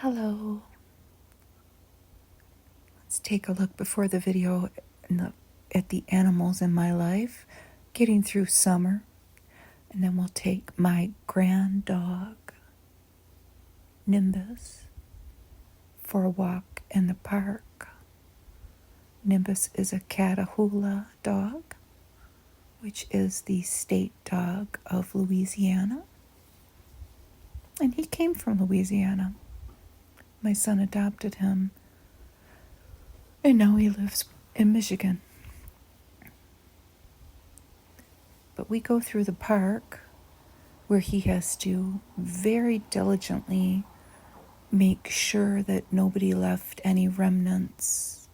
Hello. Let's take a look before the video at the animals in my life, getting through summer. And then we'll take my grand dog, Nimbus, for a walk in the park. Nimbus is a Catahoula dog, which is the state dog of Louisiana. And he came from Louisiana. My son adopted him, and now he lives in Michigan. But we go through the park where he has to very diligently make sure that nobody left any remnants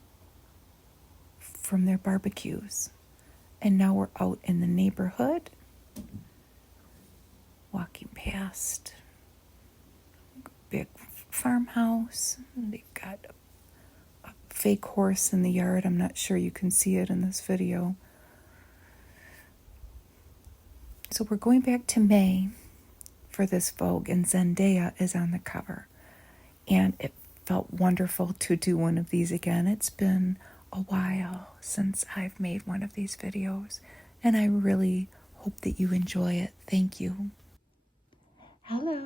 from their barbecues. And now we're out in the neighborhood, walking past a big farmhouse. They've got a fake horse in the yard. I'm not sure you can see it in this video. So we're going back to May for this Vogue, and Zendaya is on the cover. And it felt wonderful to do one of these again. It's been a while since I've made one of these videos, and I really hope that you enjoy it. Thank you. Hello.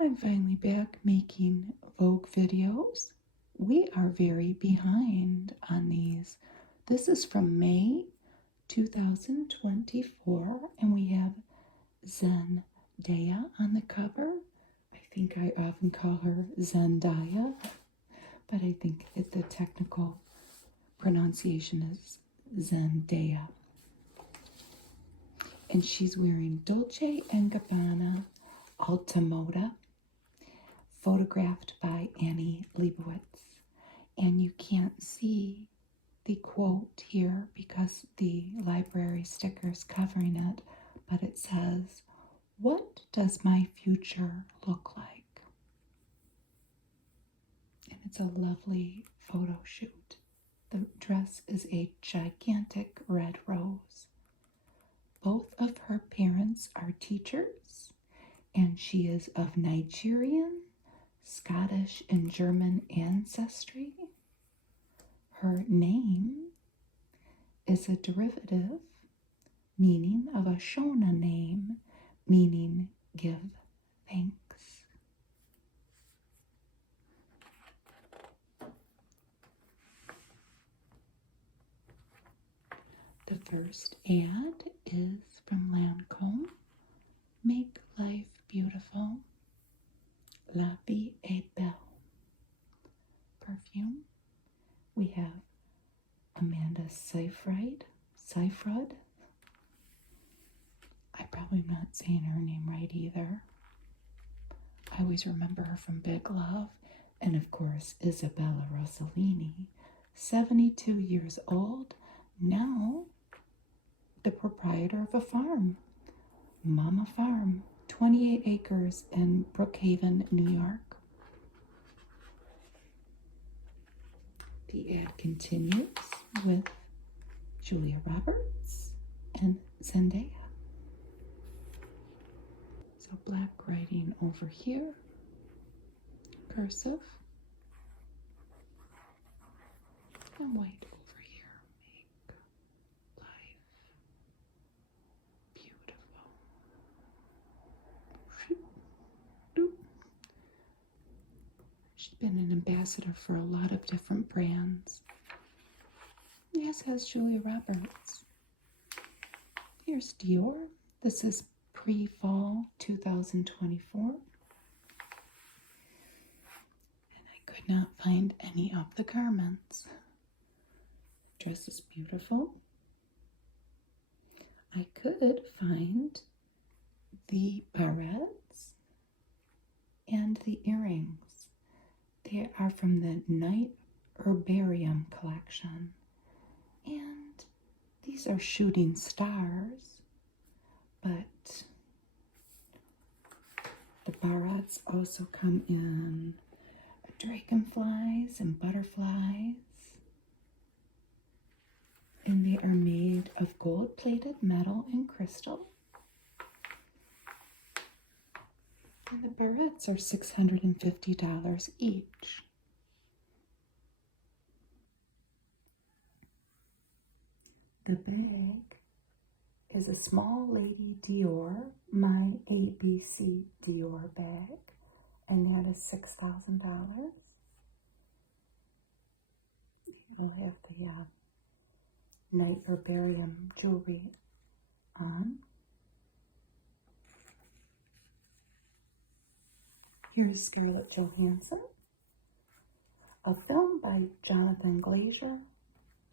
I'm finally back making Vogue videos. We are very behind on these. This is from May 2024, and we have Zendaya on the cover. I think I often call her Zendaya, but I think the technical pronunciation is Zendaya. And she's wearing Dolce & Gabbana Alta Moda, photographed by Annie Leibovitz. And you can't see the quote here because the library sticker's covering it, but it says, "What does my future look like?" And it's a lovely photo shoot. The dress is a gigantic red rose. Both of her parents are teachers, and she is of Nigerian, Scottish, and German ancestry. Her name is a derivative meaning of a Shona name, meaning give thanks. The first ad is from Lancome. Make life beautiful. La Vie est Belle. Perfume. We have Amanda Seyfried. I probably am not saying her name right either. I always remember her from Big Love. And of course, Isabella Rossellini, 72 years old, now the proprietor of a farm, Mama Farm, 28 acres in Brookhaven, New York. The ad continues with Julia Roberts and Zendaya. So black writing over here, cursive, and white over here. Make life beautiful. She's been an ambassador for a lot of different brands. Yes, has Julia Roberts. Here's Dior. This is pre-fall 2024. And I could not find any of the garments. The dress is beautiful. I could find the barrettes and the earrings. They are from the Night Herbarium collection. And these are shooting stars, but the barrettes also come in dragonflies and butterflies. And they are made of gold-plated metal and crystal. And the barrettes are $650 each. The bag is a small lady Dior, my ABC Dior bag, and that is $6,000. It'll have the night herbarium jewelry on. Here's Scarlett Johansson, a film by Jonathan Glazer.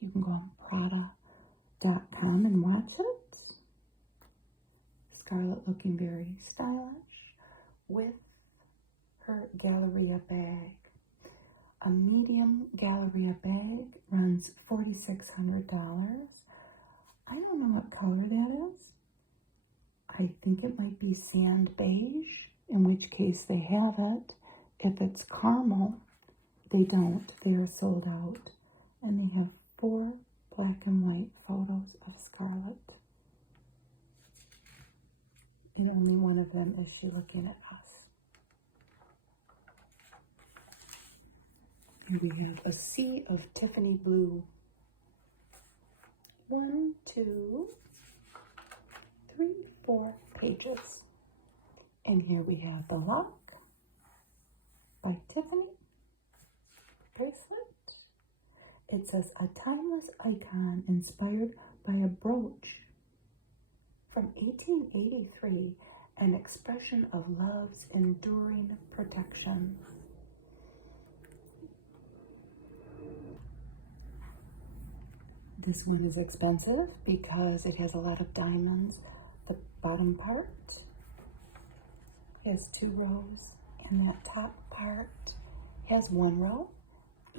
You can go on Prada.com and watch it. Scarlett looking very stylish with her Galleria bag. A medium Galleria bag runs $4,600. I don't know what color that is. I think it might be sand beige, in which case they have it. If it's caramel, they don't. They are sold out. And they have 4 black and white photos of Scarlett. And only one of them is she looking at us. Here we have a sea of Tiffany blue. 1, 2, 3, 4 pages. And here we have the lock by Tiffany bracelet. It says a timeless icon inspired by a brooch from 1883, an expression of love's enduring protection. This one is expensive because it has a lot of diamonds. The bottom part has 2 rows, and that top part has 1 row,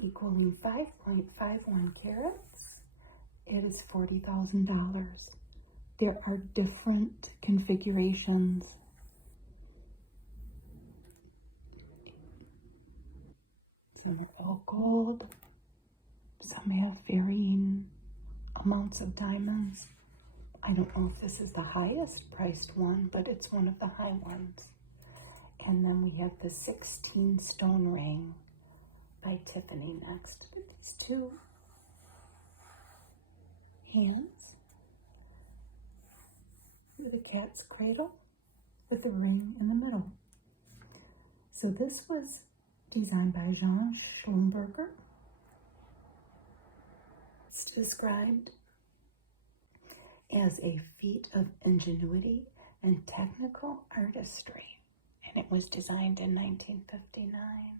equaling 5.51 carats. It is $40,000. There are different configurations. Some are all gold. Some have varying amounts of diamonds. I don't know if this is the highest priced one, but it's one of the high ones. And then we have the 16 stone ring by Tiffany next. Look at these 2 hands with a cat's cradle with a ring in the middle. So this was designed by Jean Schlumberger. It's described as a feat of ingenuity and technical artistry, and it was designed in 1959.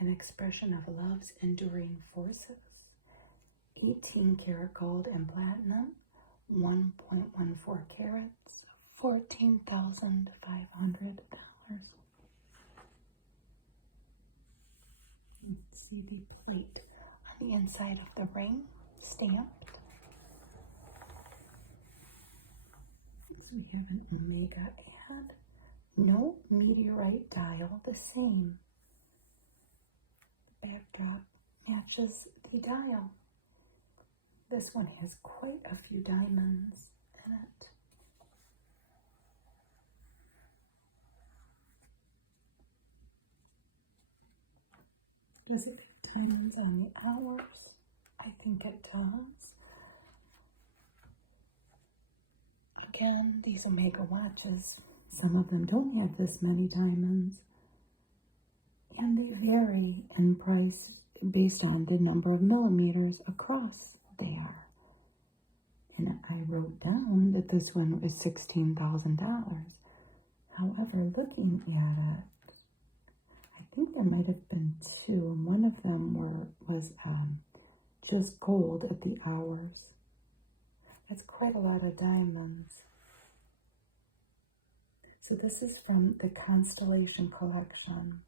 An expression of love's enduring forces. 18 karat gold and platinum, 1.14 carats, $14,500. You can see the plate on the inside of the ring, stamped. So we have an Omega ad. No meteorite dial, the same. The backdrop matches the dial. This one has quite a few diamonds in it. Does it have diamonds on the hours? I think it does. Again, these Omega watches, some of them don't have this many diamonds. And they vary in price based on the number of millimeters across they are. And I wrote down that this one is $16,000. However, looking at it, I think there might have been 2, and one of them was just gold at the hours. That's quite a lot of diamonds. So this is from the Constellation Collection.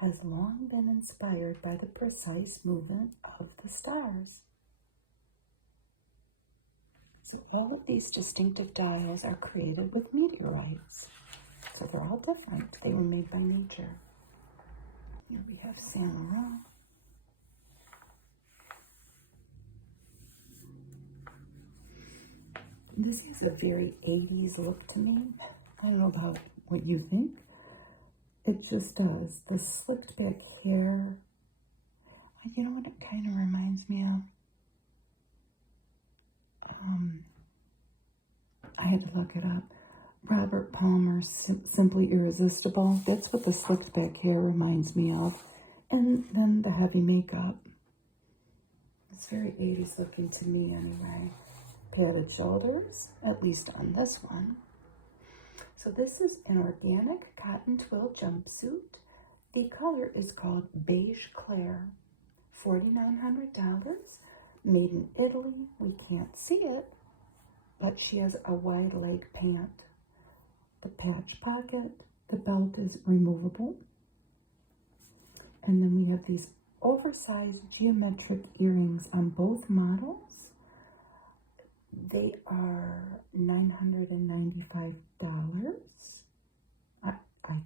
Has long been inspired by the precise movement of the stars. So all of these distinctive dials are created with meteorites. So they're all different. They were made by nature. Here we have Saint Laurent. This is a very 80s look to me. I don't know about what you think. It just does. The slicked back hair. You know what it kind of reminds me of? I had to look it up. Robert Palmer's Simply Irresistible. That's what the slicked back hair reminds me of. And then the heavy makeup. It's very 80s looking to me anyway. Padded shoulders, at least on this one. So this is an organic cotton twill jumpsuit. The color is called Beige Claire. $4,900. Made in Italy. We can't see it, but she has a wide leg pant. The patch pocket, the belt is removable. And then we have these oversized geometric earrings on both models. They are $995, I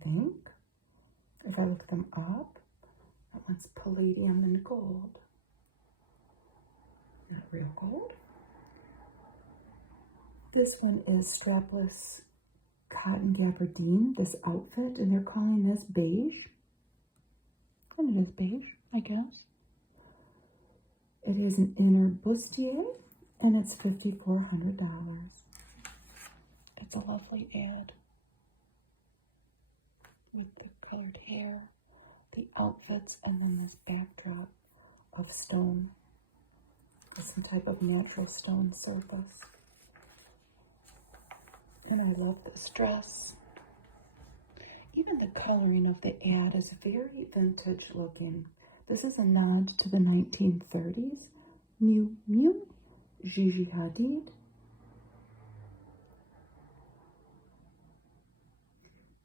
think. If I look them up, that one's palladium and gold. Not real gold. This one is strapless cotton gabardine, this outfit, and they're calling this beige. And it is beige, I guess. It is an inner bustier, and it's $5,400. It's a lovely ad with the colored hair, the outfits, and then this backdrop of stone, with some type of natural stone surface. And I love this dress. Even the coloring of the ad is very vintage looking. This is a nod to the 1930s. Miu Miu, Gigi Hadid.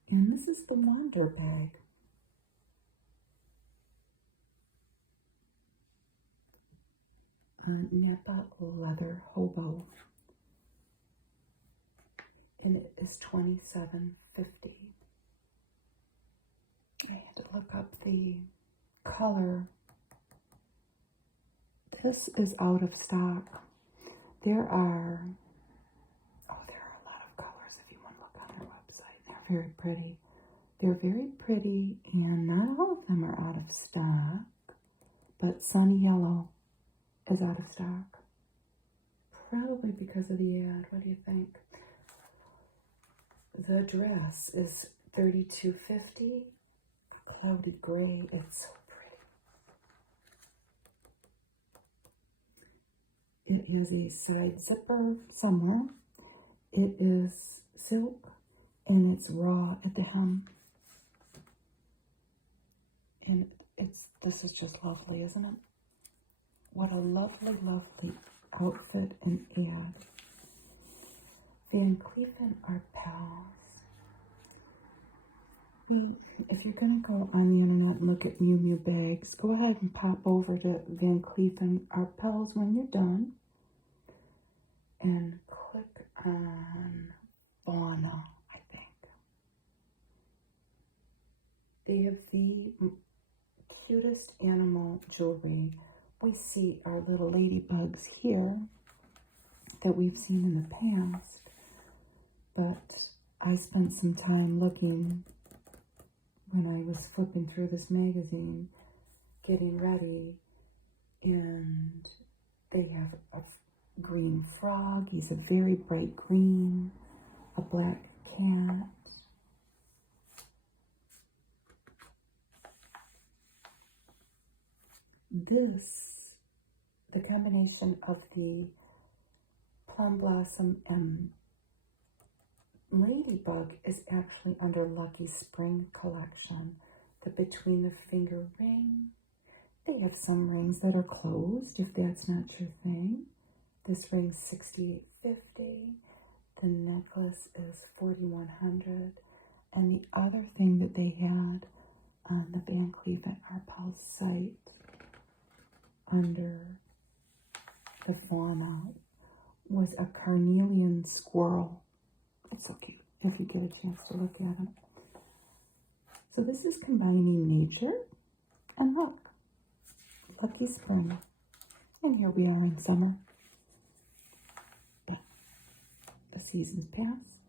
And this is the Wander bag. Napa leather hobo. And it is $27.50. I had to look up the color. This is out of stock. There are a lot of colors if you want to look on their website. They're very pretty. They're very pretty, and not all of them are out of stock, but Sunny Yellow is out of stock. Probably because of the ad. What do you think? The dress is $32.50. Cloudy gray. It's so pretty. It is a side zipper somewhere. It is silk and it's raw at the hem. And this is just lovely, isn't it? What a lovely, lovely outfit and ad. Van Cleef & Arpels. If you're going to go on the internet and look at Miu Miu bags, go ahead and pop over to Van Cleef & Arpels when you're done. And click on Fauna, I think. They have the cutest animal jewelry. We see our little ladybugs here that we've seen in the past. But I spent some time looking when I was flipping through this magazine, getting ready, and they have a green frog. He's a very bright green, a black cat. The combination of the plum blossom and ladybug is actually under Lucky Spring collection. The between the finger ring. They have some rings that are closed if that's not your thing. This ring's $68.50. The necklace is $4,100. And the other thing that they had on the Van Cleef & Arpels site under the fauna was a carnelian squirrel. It's so cute if you get a chance to look at it. So this is combining nature and look, Lucky Spring. And here we are in summer. But the seasons pass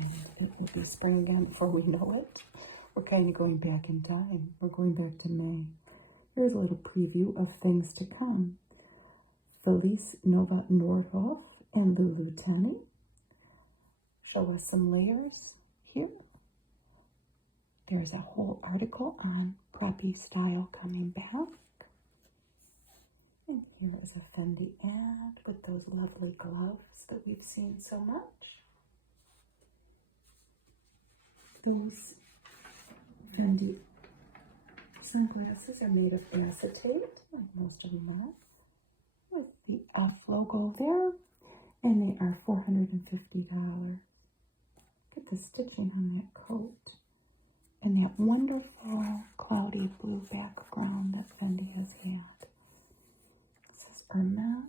And it will be spring again before we know it. We're kind of going back in time. We're going back to May. Here's a little preview of things to come. Felice Nova Nordhoff and Lulu Tenney show us some layers here. There's a whole article on Preppy style coming back. And here is a Fendi ad with those lovely gloves that we've seen so much. Those Fendi sunglasses are made of acetate, like most of them are, with the F logo there, and they are $450. Look at the stitching on that coat, and that wonderful cloudy blue background that Fendi has had. This is Hermes.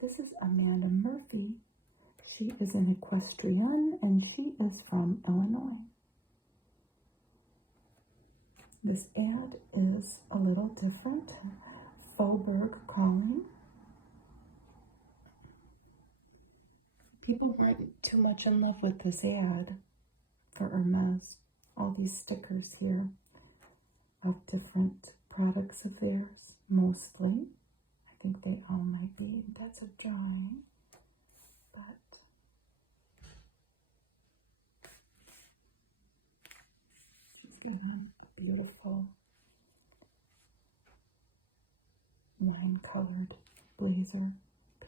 This is Amanda Murphy. She is an equestrian, and she is from Illinois. This ad is a little different. Faubourg calling. People weren't too much in love with this ad for Hermes. All these stickers here of different products of theirs, mostly. I think they all might be. That's a drawing, but she's got a beautiful wine-colored blazer,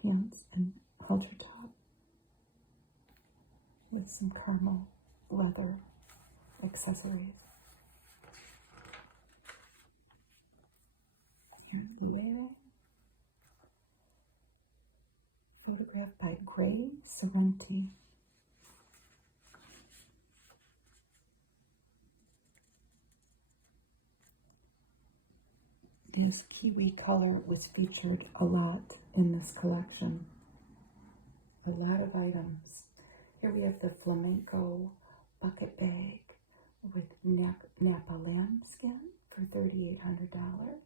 pants, and halter top with some caramel leather accessories. And Louis, photographed by Gray Sorrenti. This kiwi color was featured a lot in this collection. A lot of items. Here we have the flamenco bucket bag with Napa lambskin for $3,800.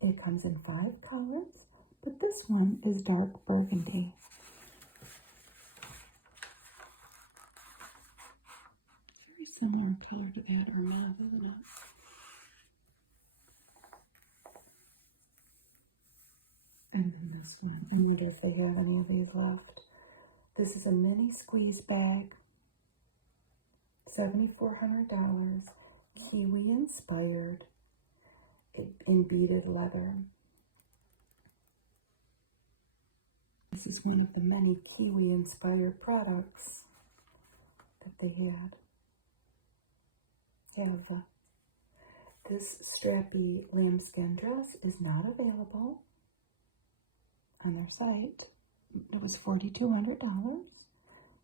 It comes in 5 colors, but this one is dark burgundy. Very similar color to that Hermes, isn't it? And then this one. I wonder if they have any of these left. This is a mini squeeze bag. $7,400. Kiwi inspired. In beaded leather. This is one of the many kiwi inspired products that they had. This strappy lambskin dress is not available on their site. It was $4,200.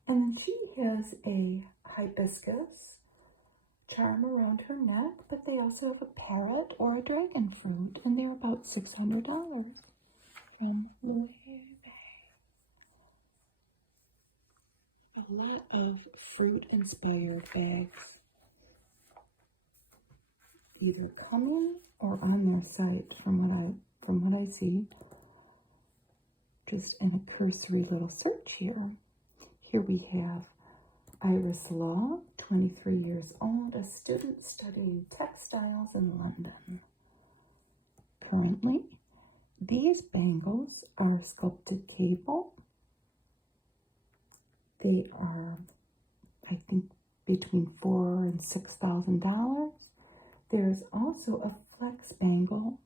And then she has a hibiscus charm around her neck, but they also have a parrot or a dragon fruit, and they're about $600 from Louis Vuitton. A lot of fruit-inspired bags, either coming or on their site, from what I see. Just in a cursory little search here. Here we have Iris Law, 23 years old, a student studying textiles in London. Currently, these bangles are sculpted cable. They are, I think, between $4,000 and $6,000. There's also a flex bangle,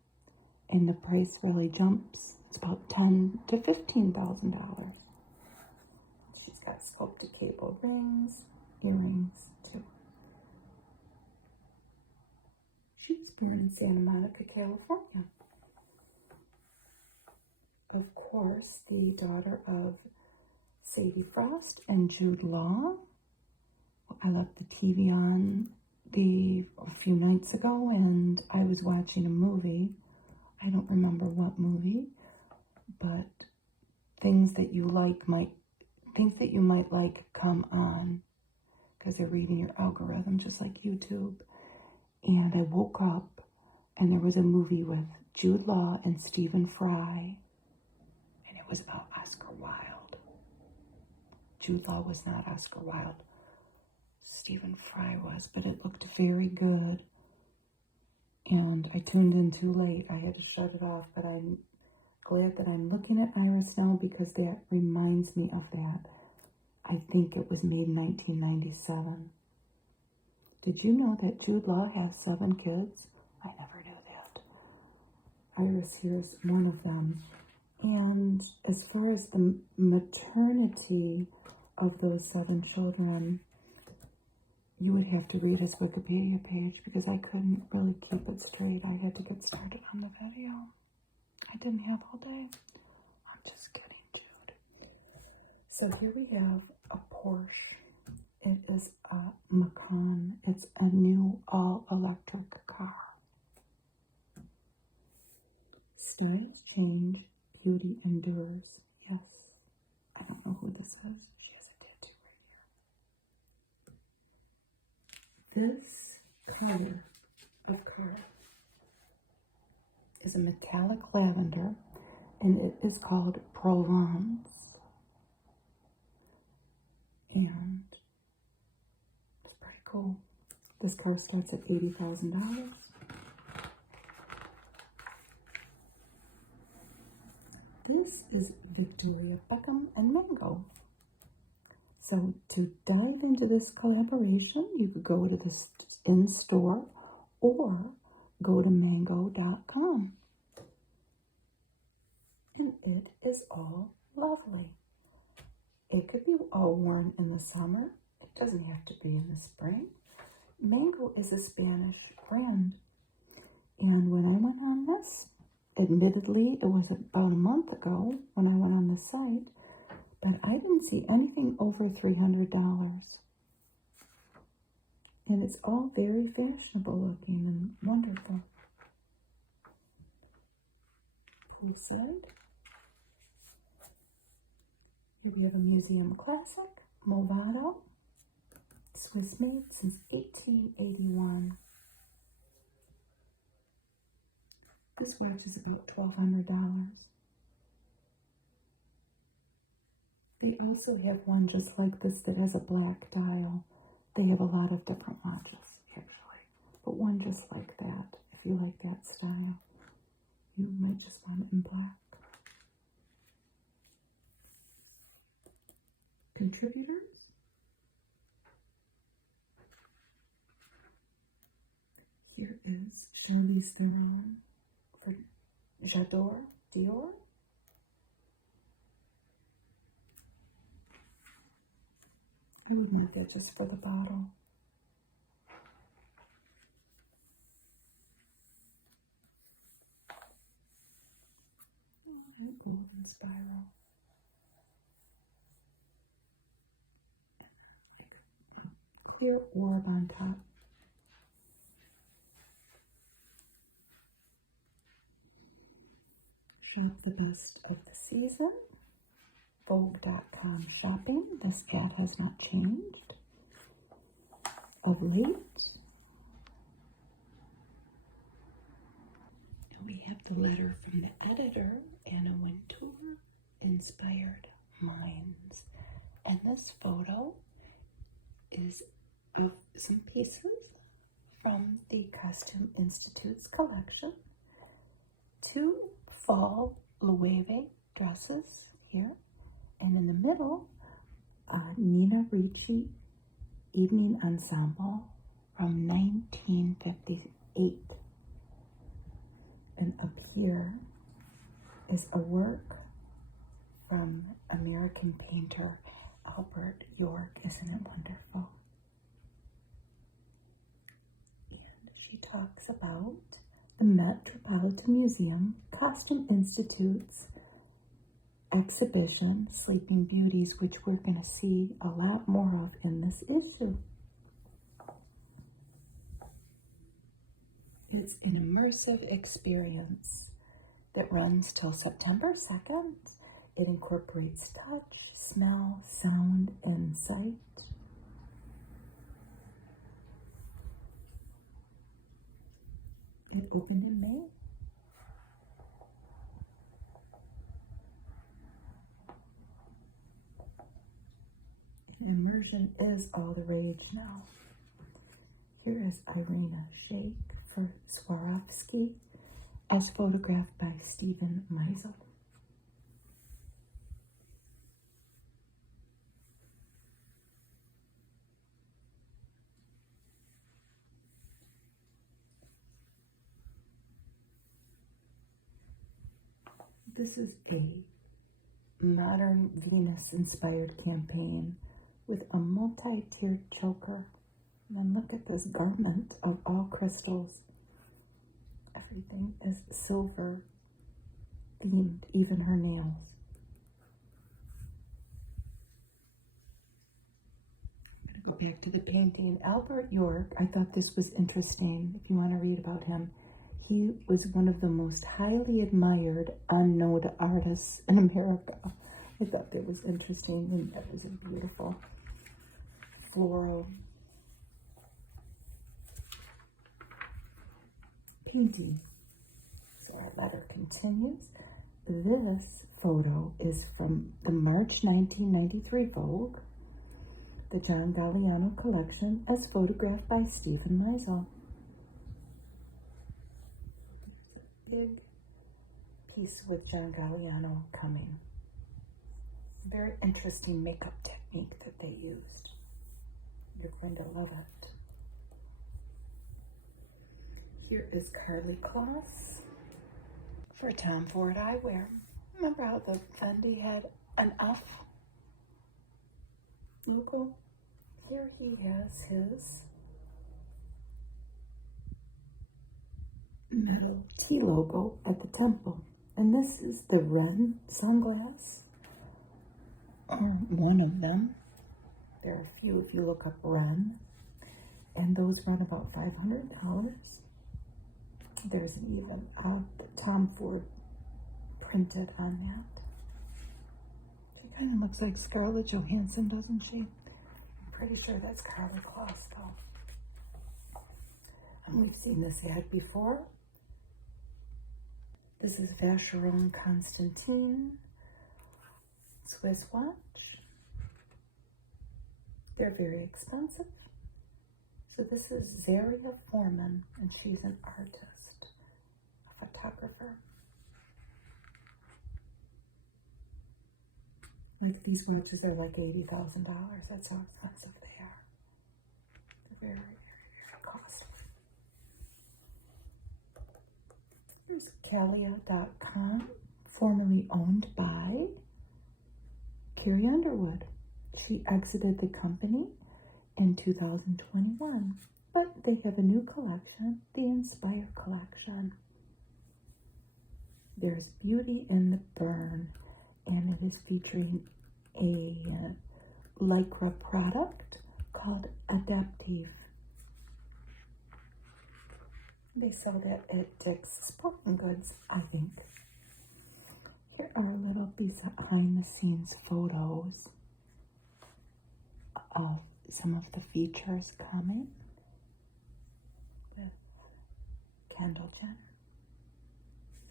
and the price really jumps. It's about $10,000 to $15,000. She's got sculpted cable rings, earrings too. She was born in Santa Monica, California. Of course, the daughter of Sadie Frost and Jude Law. I left the TV on a few nights ago, and I was watching a movie. I don't remember what movie, but things that you might like come on because they're reading your algorithm, just like YouTube. And I woke up and there was a movie with Jude Law and Stephen Fry, and it was about Oscar Wilde. Jude Law was not Oscar Wilde. Stephen Fry was, but it looked very good. And I tuned in too late. I had to shut it off, but I'm glad that I'm looking at Iris now because that reminds me of that. I think it was made in 1997. Did you know that Jude Law has 7 kids? I never knew that. Iris here is one of them. And as far as the maternity of those 7 children, you would have to read his Wikipedia page because I couldn't really keep it straight. I had to get started on the video. I didn't have all day. I'm just kidding, Jude. So here we have a Porsche. It is a Macan. It's a new all-electric car. Styles change, beauty endures. Yes. I don't know who this is. She has a tattoo right here. This color of car is a metallic lavender, and it is called Provence. And it's pretty cool. This car starts at $80,000. This is Victoria Beckham and Mango. So to dive into this collaboration, you could go to this in-store or go to mango.com. And it is all lovely. It could be all worn in the summer. It doesn't have to be in the spring. Mango is a Spanish brand. And when I went on this, admittedly, it was about a month ago when I went on the site, but I didn't see anything over $300. And it's all very fashionable looking and wonderful. Cool side. Here we have a museum classic, Movado, Swiss made since 1881. This watch is about $1,200. They also have one just like this that has a black dial. They have a lot of different watches, actually. But one just like that, if you like that style. You might just want it in black. Contributors. Here is Charlize Theron for J'adore Dior. You would make that just for the bottle. And woven spiral. Clear orb on top. Shop the best of the season. Vogue.com shopping. This ad has not changed of late. And we have the letter from the editor, Anna Wintour, Inspired Minds. And this photo is of some pieces from the Costume Institute's collection. 2 fall Loewe dresses here. And in the middle, Nina Ricci Evening Ensemble from 1958. And up here is a work from American painter Albert York. Isn't it wonderful? And she talks about the Metropolitan Museum Costume Institute's exhibition, Sleeping Beauties, which we're going to see a lot more of in this issue. It's an immersive experience that runs till September 2nd. It incorporates touch, smell, sound, and sight. It opened in May. version is all the rage now. Here is Irina Shayk for Swarovski, as photographed by Steven Meisel. This is a modern Venus-inspired campaign with a multi-tiered choker. And then look at this garment of all crystals. Everything is silver themed, even her nails. I'm going to go back to the painting. Albert York, I thought this was interesting if you want to read about him. He was one of the most highly admired unknown artists in America. I thought that was interesting, and that was a beautiful floral painting. So our letter continues. This photo is from the March 1993 Vogue, the John Galliano collection, as photographed by Steven Meisel. Big piece with John Galliano coming. Very interesting makeup technique that they used. You're going to love it. Here is Carly Kloss for Tom Ford eyewear. Remember how the Fendi had an F logo? Here he has his metal T logo at the temple. And this is the Ren sunglass, or one of them. There are a few if you look up Ren, and those run about $500. There's an even Tom Ford printed on that. She kind of looks like Scarlett Johansson, doesn't she? I'm pretty sure that's Carly Kloss, though. And we've seen this ad before. This is Vacheron Constantin Swiss watch. They're very expensive. So this is Zaria Foreman, and she's an artist, a photographer. Like, these watches are like $80,000. That's how expensive they are. They're very, very costly. Here's Calia.com, formerly owned by Carrie Underwood. She exited the company in 2021, but they have a new collection, the Inspire collection. There's Beauty in the Burn, and it is featuring a Lycra product called Adaptive. They sell that at Dick's Sporting Goods, I think. Here are a little behind-the-scenes photos of some of the features coming with Kendall Jenner,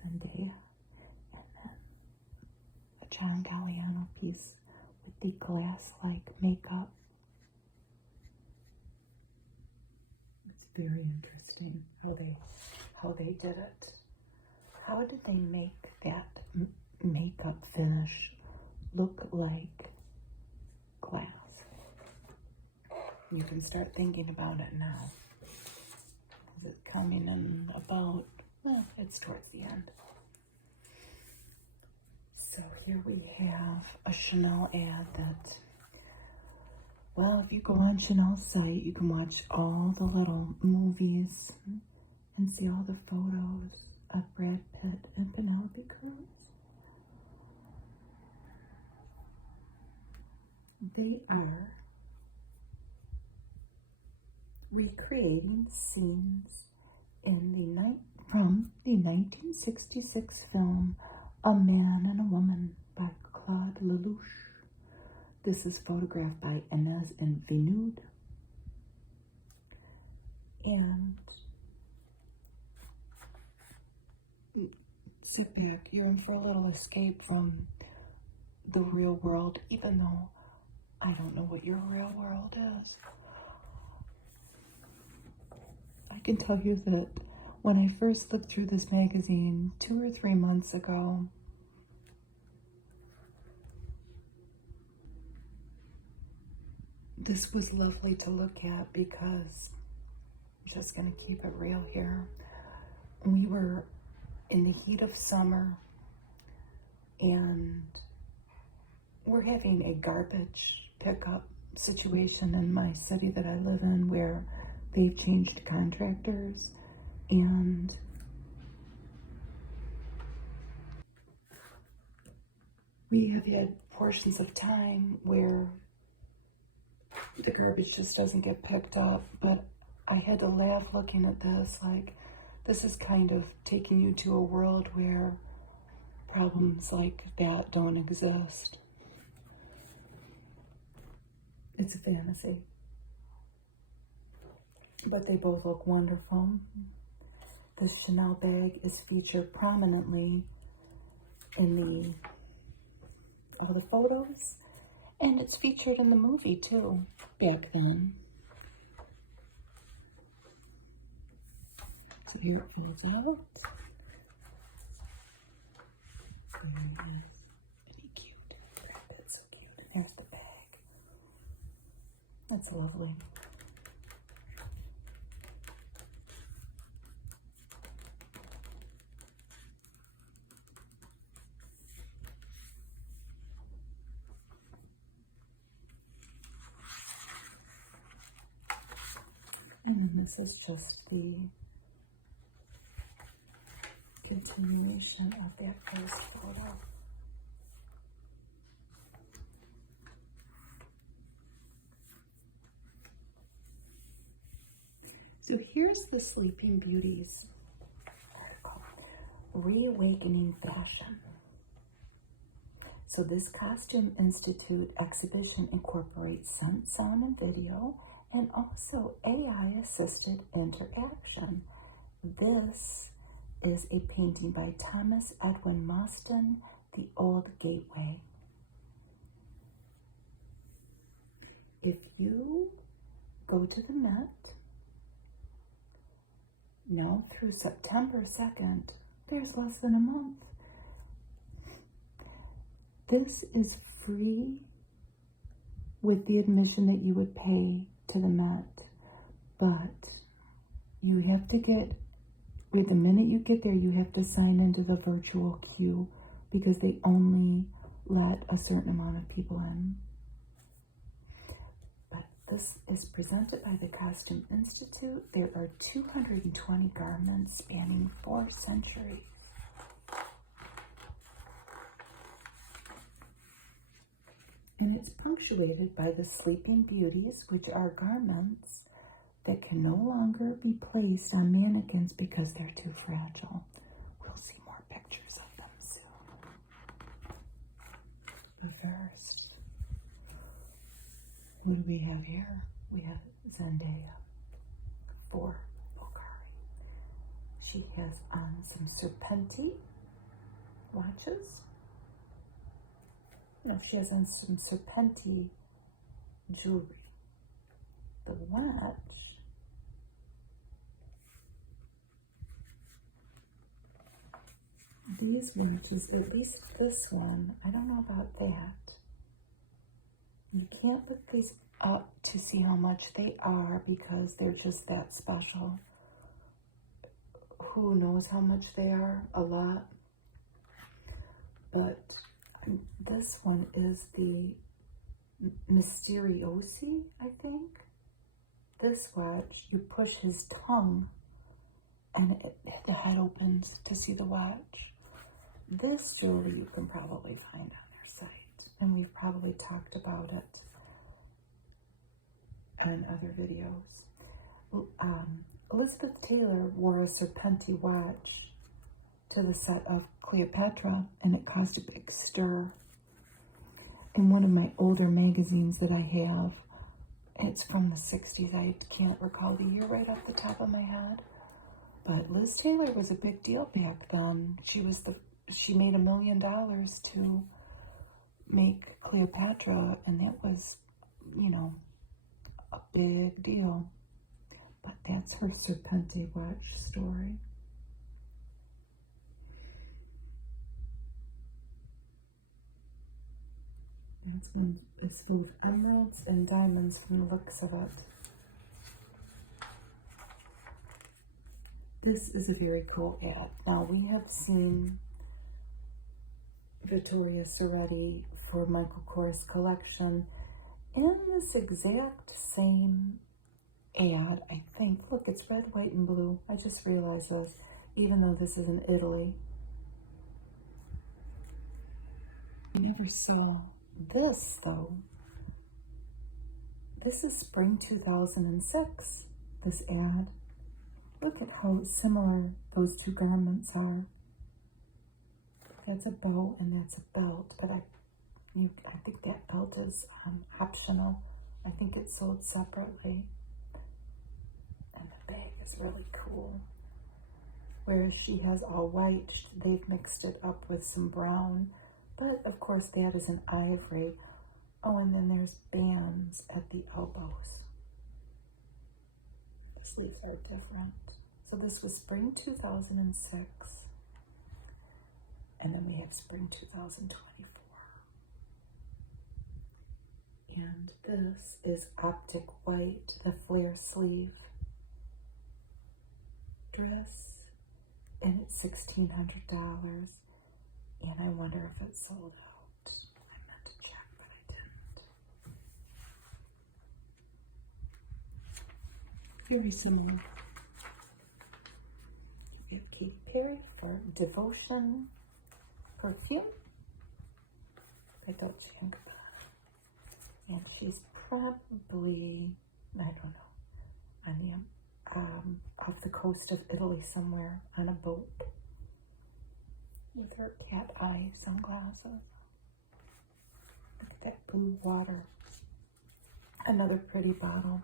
Zendaya, and then a John Galliano piece with the glass-like makeup. It's very interesting how they did it. How did they make that makeup finish look like glass? You can start thinking about it now. Is it coming in about, well, it's towards the end. So here we have a Chanel ad that, well, if you go on Chanel's site, you can watch all the little movies and see all the photos of Brad Pitt and Penelope Cruz. They are recreating scenes from the 1966 film A Man and a Woman by Claude Lelouch. This is photographed by Inez and Vinud. And sit back, you're in for a little escape from the real world, even though I don't know what your real world is. I can tell you that when I first looked through this magazine 2 or 3 months ago, this was lovely to look at because I'm just going to keep it real here. We were in the heat of summer and we're having a garbage pickup situation in my city that I live in where they've changed contractors, and we have had portions of time where the garbage just doesn't get picked up, but I had to laugh looking at this, like, this is kind of taking you to a world where problems like that don't exist. It's a fantasy. But they both look wonderful. This Chanel bag is featured prominently in all the photos, and it's featured in the movie too, back then. So here it fills out. There it is. Isn't he cute? That's so cute. There's the bag. That's lovely. And this is just the continuation of that first photo. So here's the Sleeping Beauties article, Reawakening Fashion. So this Costume Institute exhibition incorporates scent, sound, and video, and also AI-assisted interaction. This is a painting by Thomas Edwin Muston, The Old Gateway. If you go to the Met, now through September 2nd, there's less than a month. This is free with the admission that you would pay to the Met, but you have to the minute you get there, you have to sign into the virtual queue because they only let a certain amount of people in. But this is presented by the Costume Institute. There are 220 garments spanning 4 centuries. And it's punctuated by the Sleeping Beauties, which are garments that can no longer be placed on mannequins because they're too fragile. We'll see more pictures of them soon. But first, what do we have here? We have Zendaya for Bulgari. She has on some Serpenti watches. No, she has on some Serpenti jewelry. The watch these watches, at least this one, I don't know about that. You can't look these up to see how much they are because they're just that special. Who knows how much they are? A lot. But this one is the Mysteriosi, I think. This watch, you push his tongue and the head opens to see the watch. This jewelry you can probably find on their site, and we've probably talked about it in other videos. Elizabeth Taylor wore a Serpenti watch to the set of Cleopatra, and it caused a big stir. In one of my older magazines that I have, it's from the 60s, I can't recall the year right off the top of my head, but Liz Taylor was a big deal back then. She made $1 million to make Cleopatra, and that was you know, a big deal. But that's her Serpente watch story. It's full of emeralds and diamonds from the looks of it. This is a very cool ad. Now, we have seen Vittoria Soretti for Michael Kors collection in this exact same ad, I think. Look, it's red, white, and blue. I just realized this, even though this is in Italy. I never saw this, though. This is spring 2006, this ad. Look at how similar those two garments are. That's a bow and that's a belt, but I think that belt is optional. I think it's sold separately. And the bag is really cool. Whereas she has all white, they've mixed it up with some brown. But of course that is an ivory. Oh, and then there's bands at the elbows. The sleeves are different. So this was spring 2006. And then we have spring 2024. And this is optic white, the flare sleeve dress. And it's $1,600. And I wonder if it's sold out. I meant to check, but I didn't. Very similar. We have Katy Perry for Devotion perfume by Dolce & Gabbana. And she's probably, I don't know, on the off the coast of Italy somewhere on a boat with her cat eye sunglasses. Look at that blue water. Another pretty bottle.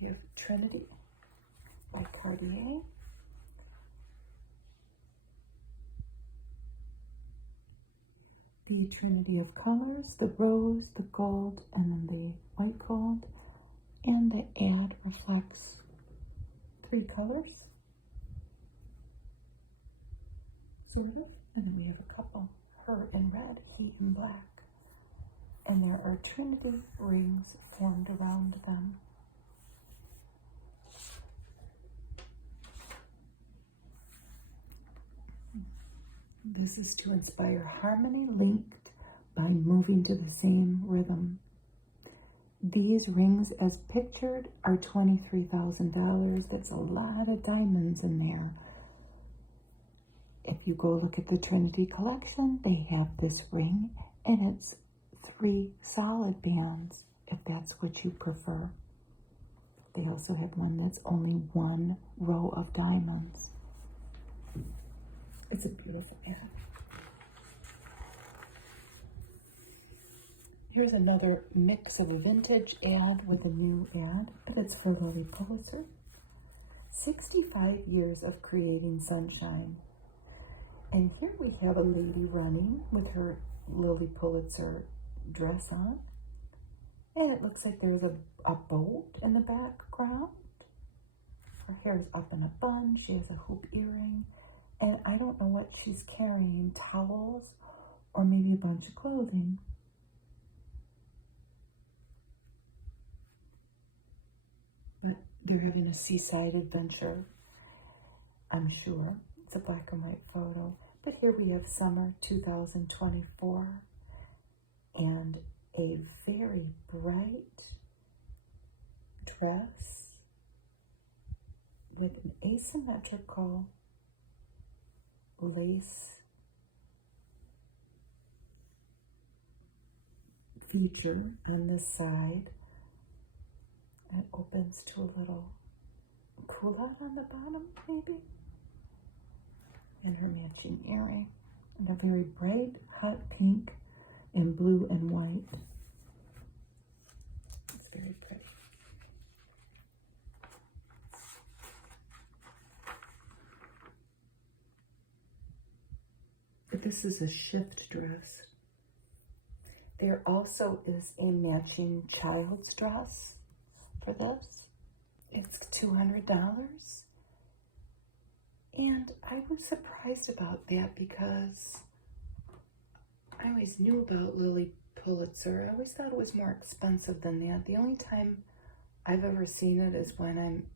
You have Trinity by Cartier. The Trinity of colors, the rose, the gold, and then the white gold. And the ad reflects 3 colors. Sort of. And then we have a couple. Her in red, he in black. And there are Trinity rings formed around them. This is to inspire harmony linked by moving to the same rhythm. These rings as pictured are $23,000. That's a lot of diamonds in there. If you go look at the Trinity collection, they have this ring and it's 3 solid bands if that's what you prefer. They also have one that's only 1 row of diamonds. It's a beautiful ad. Here's another mix of a vintage ad with a new ad, but it's for Lily Pulitzer. 65 years of creating sunshine. And here we have a lady running with her Lily Pulitzer dress on. And it looks like there's a boat in the background. Her hair is up in a bun. She has a hoop earring. And I don't know what she's carrying, towels or maybe a bunch of clothing. But they're having a seaside adventure, I'm sure. It's a black and white photo. But here we have summer 2024 and a very bright dress with an asymmetrical lace feature on this side. It opens to a little culotte on the bottom, maybe. And her matching earring. And a very bright, hot pink and blue and white. It's very pretty. But this is a shift dress. There also is a matching child's dress for this. It's $200. And I was surprised about that because I always knew about Lily Pulitzer. I always thought it was more expensive than that. The only time I've ever seen it is when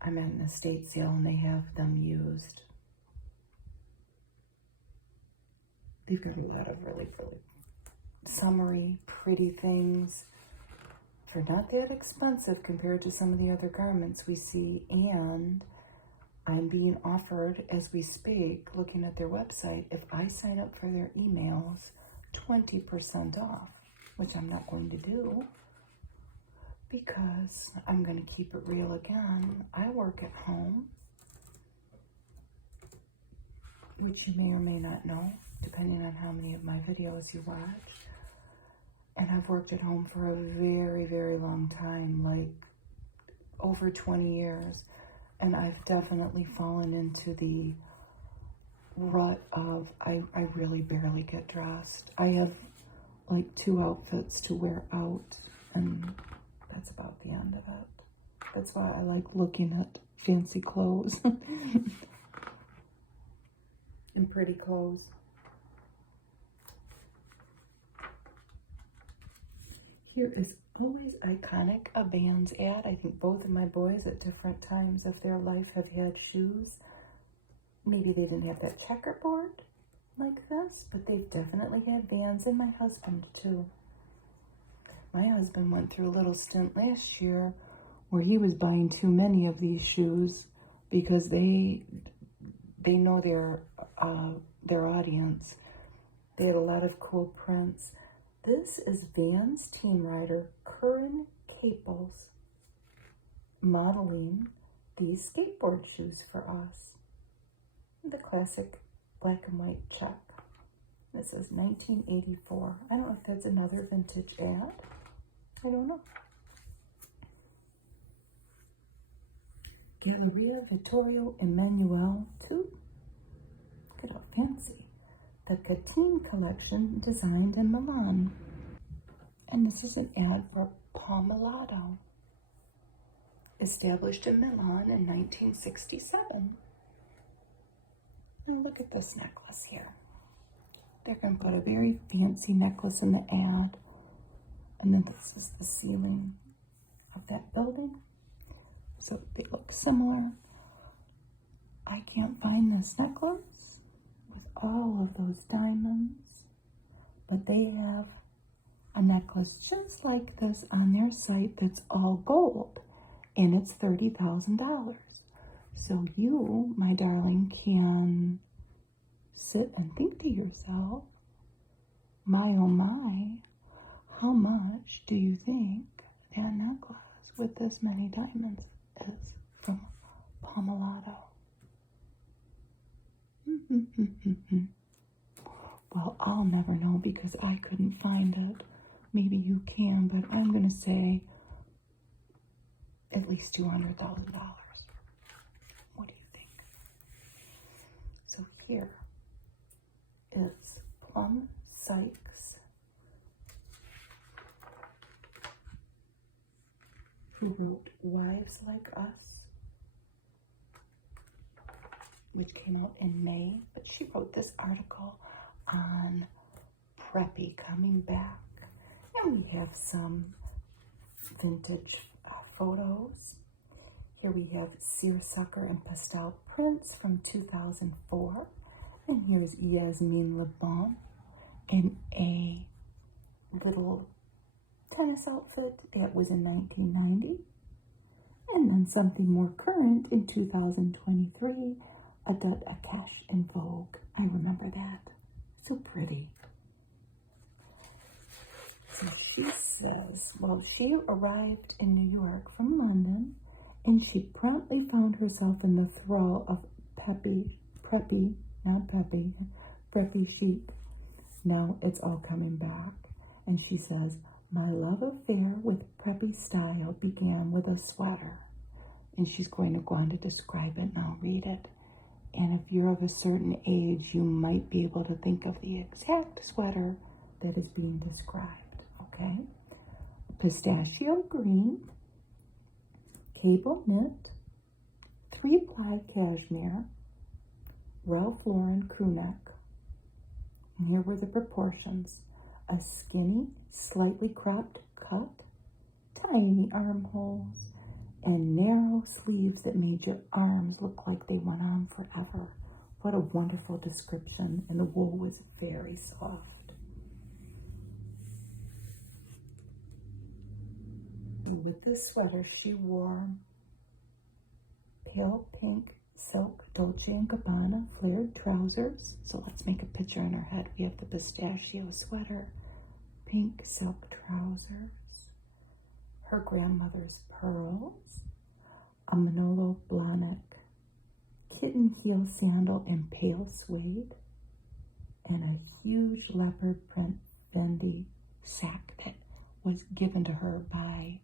I'm at an estate sale and they have them used. They've got a lot of really, really summery, pretty things for not that expensive compared to some of the other garments we see. And I'm being offered, as we speak, looking at their website, if I sign up for their emails, 20% off, which I'm not going to do because I'm going to keep it real again. I work at home, which you may or may not know, depending on how many of my videos you watch. And I've worked at home for a very, very long time, like over 20 years. And I've definitely fallen into the rut of I really barely get dressed. I have like 2 outfits to wear out, and that's about the end of it. That's why I like looking at fancy clothes and pretty clothes. Here is always iconic, a Vans ad. I think both of my boys at different times of their life have had shoes. Maybe they didn't have that checkerboard like this, but they've definitely had Vans, and my husband too. My husband went through a little stint last year where he was buying too many of these shoes because they know their audience. They had a lot of cool prints. This is Vans team rider Curran Caples modeling these skateboard shoes for us. The classic black and white check. This is 1984. I don't know if that's another vintage ad. I don't know. Galleria Vittorio Emanuele too. Look at how fancy. The Catine collection designed in Milan. And this is an ad for Pomellato, established in Milan in 1967. And look at this necklace here. They're going to put a very fancy necklace in the ad. And then this is the ceiling of that building. So they look similar. I can't find this necklace with all of those diamonds, but they have a necklace just like this on their site that's all gold, and it's $30,000. So you, my darling, can sit and think to yourself, my oh my, how much do you think that necklace with this many diamonds is from Pomellato? Well, I'll never know because I couldn't find it. Maybe you can, but I'm going to say at least $200,000. What do you think? So here is Plum Sykes, who wrote Wives Like Us, which came out in May, but she wrote this article on Preppy coming back. And we have some vintage photos. Here we have seersucker and pastel prints from 2004. And here's Yasmin Le Bon in a little tennis outfit that was in 1990. And then something more current in 2023, a cash in Vogue. I remember that. So pretty. So she says, well, she arrived in New York from London, and she promptly found herself in the thrall of Preppy chic. Now it's all coming back. And she says, my love affair with Preppy style began with a sweater. And she's going to go on to describe it, and I'll read it. And if you're of a certain age, you might be able to think of the exact sweater that is being described, okay? Pistachio green, cable knit, 3-ply cashmere, Ralph Lauren crew neck. And here were the proportions. A skinny, slightly cropped cut, tiny armholes, and narrow sleeves that made your arms look like they went on forever. What a wonderful description, and the wool was very soft. With this sweater, she wore pale pink silk Dolce & Gabbana flared trousers. So let's make a picture in our head. We have the pistachio sweater, pink silk trousers, her grandmother's pearls, a Manolo Blahnik kitten heel sandal in pale suede, and a huge leopard print Fendi sack that was given to her by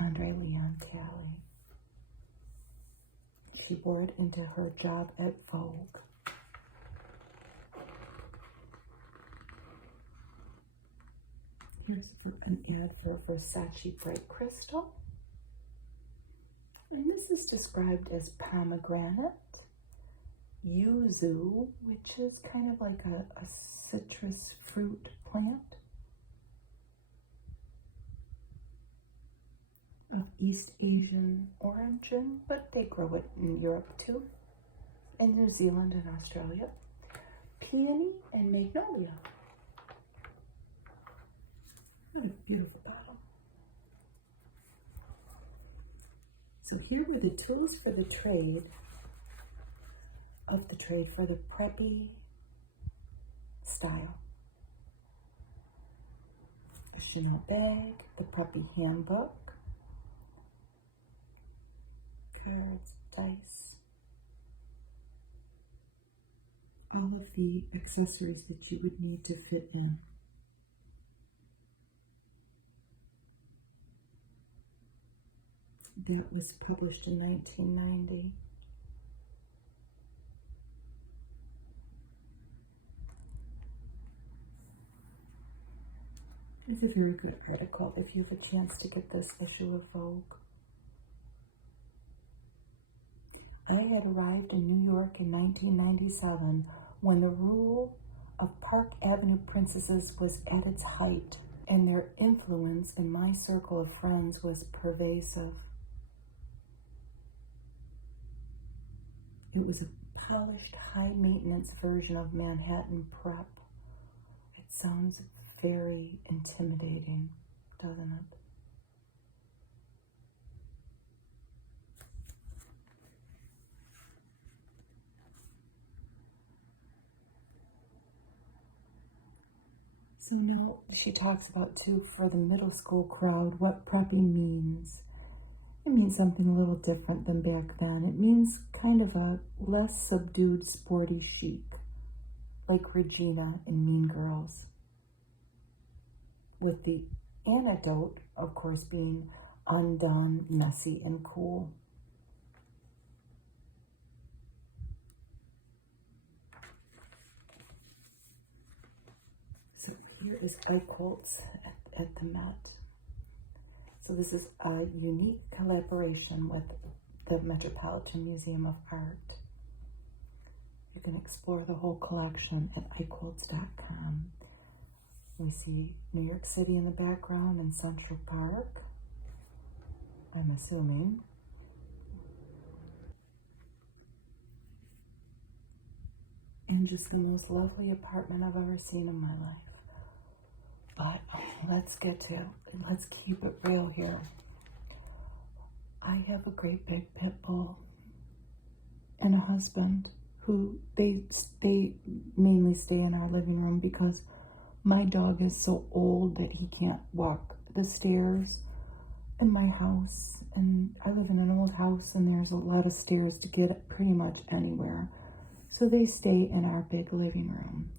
Andre Leon Talley. She wore it into her job at Vogue. Here's an ad for Versace Bright Crystal. And this is described as pomegranate, yuzu, which is kind of like a citrus fruit plant, of East Asian origin, but they grow it in Europe too, and New Zealand and Australia. Peony and magnolia. What a beautiful bottle. So here were the tools for the trade, for the preppy style. A Chanel bag, the preppy handbook, cards, dice, all of the accessories that you would need to fit in. That was published in 1990. It's a very good article if you have a chance to get this issue of Vogue. I had arrived in New York in 1997 when the rule of Park Avenue princesses was at its height, and their influence in my circle of friends was pervasive. It was a polished, high-maintenance version of Manhattan prep. It sounds very intimidating, doesn't it? So now she talks about, too, for the middle school crowd, what preppy means. It means something a little different than back then. It means kind of a less subdued, sporty chic, like Regina in Mean Girls. With the antidote, of course, being undone, messy, and cool. So here is Eichholz at the Met. So this is a unique collaboration with the Metropolitan Museum of Art. You can explore the whole collection at eichholz.com. We see New York City in the background and Central Park, I'm assuming. And just the most lovely apartment I've ever seen in my life. But let's keep it real here. I have a great big pit bull and a husband who they mainly stay in our living room because my dog is so old that he can't walk the stairs in my house. And I live in an old house and there's a lot of stairs to get pretty much anywhere. So they stay in our big living room.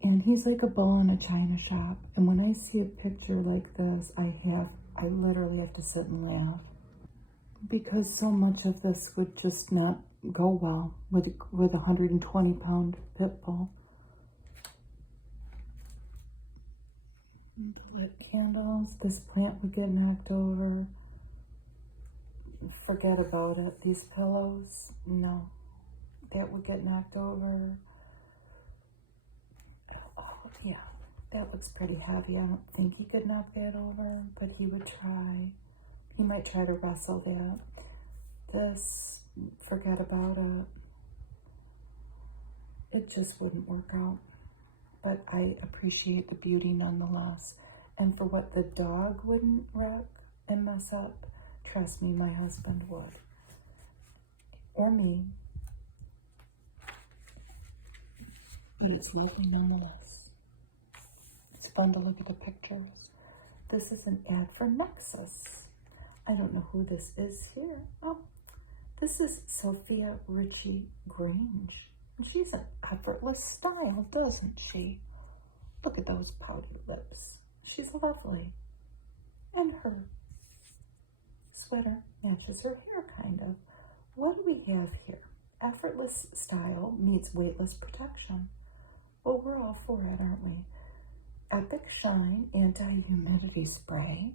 And he's like a bull in a china shop. And when I see a picture like this, I literally have to sit and laugh. Because so much of this would just not go well with a 120-pound pit bull. Lit candles. This plant would get knocked over. Forget about it. These pillows, no. That would get knocked over. Oh, yeah. That looks pretty heavy. I don't think he could knock that over, but he would try. He might try to wrestle that. This, forget about it. It just wouldn't work out. But I appreciate the beauty nonetheless. And for what the dog wouldn't wreck and mess up, trust me, my husband would. Or me. But it's lovely nonetheless. It's fun to look at the pictures. This is an ad for Nexus. I don't know who this is here. Oh, this is Sophia Richie Grange. And she's an effortless style, doesn't she? Look at those pouty lips. She's lovely. And her sweater matches her hair, kind of. What do we have here? Effortless style meets weightless protection. Well, we're all for it, aren't we? Epic Shine Anti-Humidity Spray.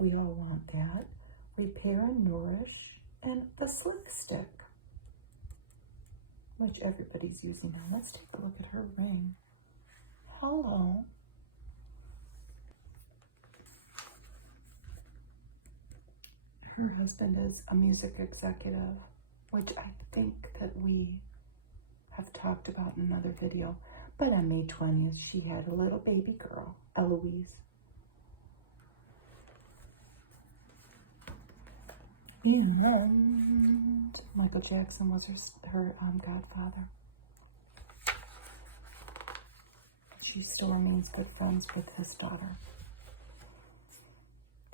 We all want that. Repair and Nourish. And the Slick Stick, which everybody's using now. Let's take a look at her ring. Hello. Her husband is a music executive, which I think that we have talked about in another video. But on May 20th, she had a little baby girl, Eloise. And Michael Jackson was her godfather. She still remains good friends with his daughter.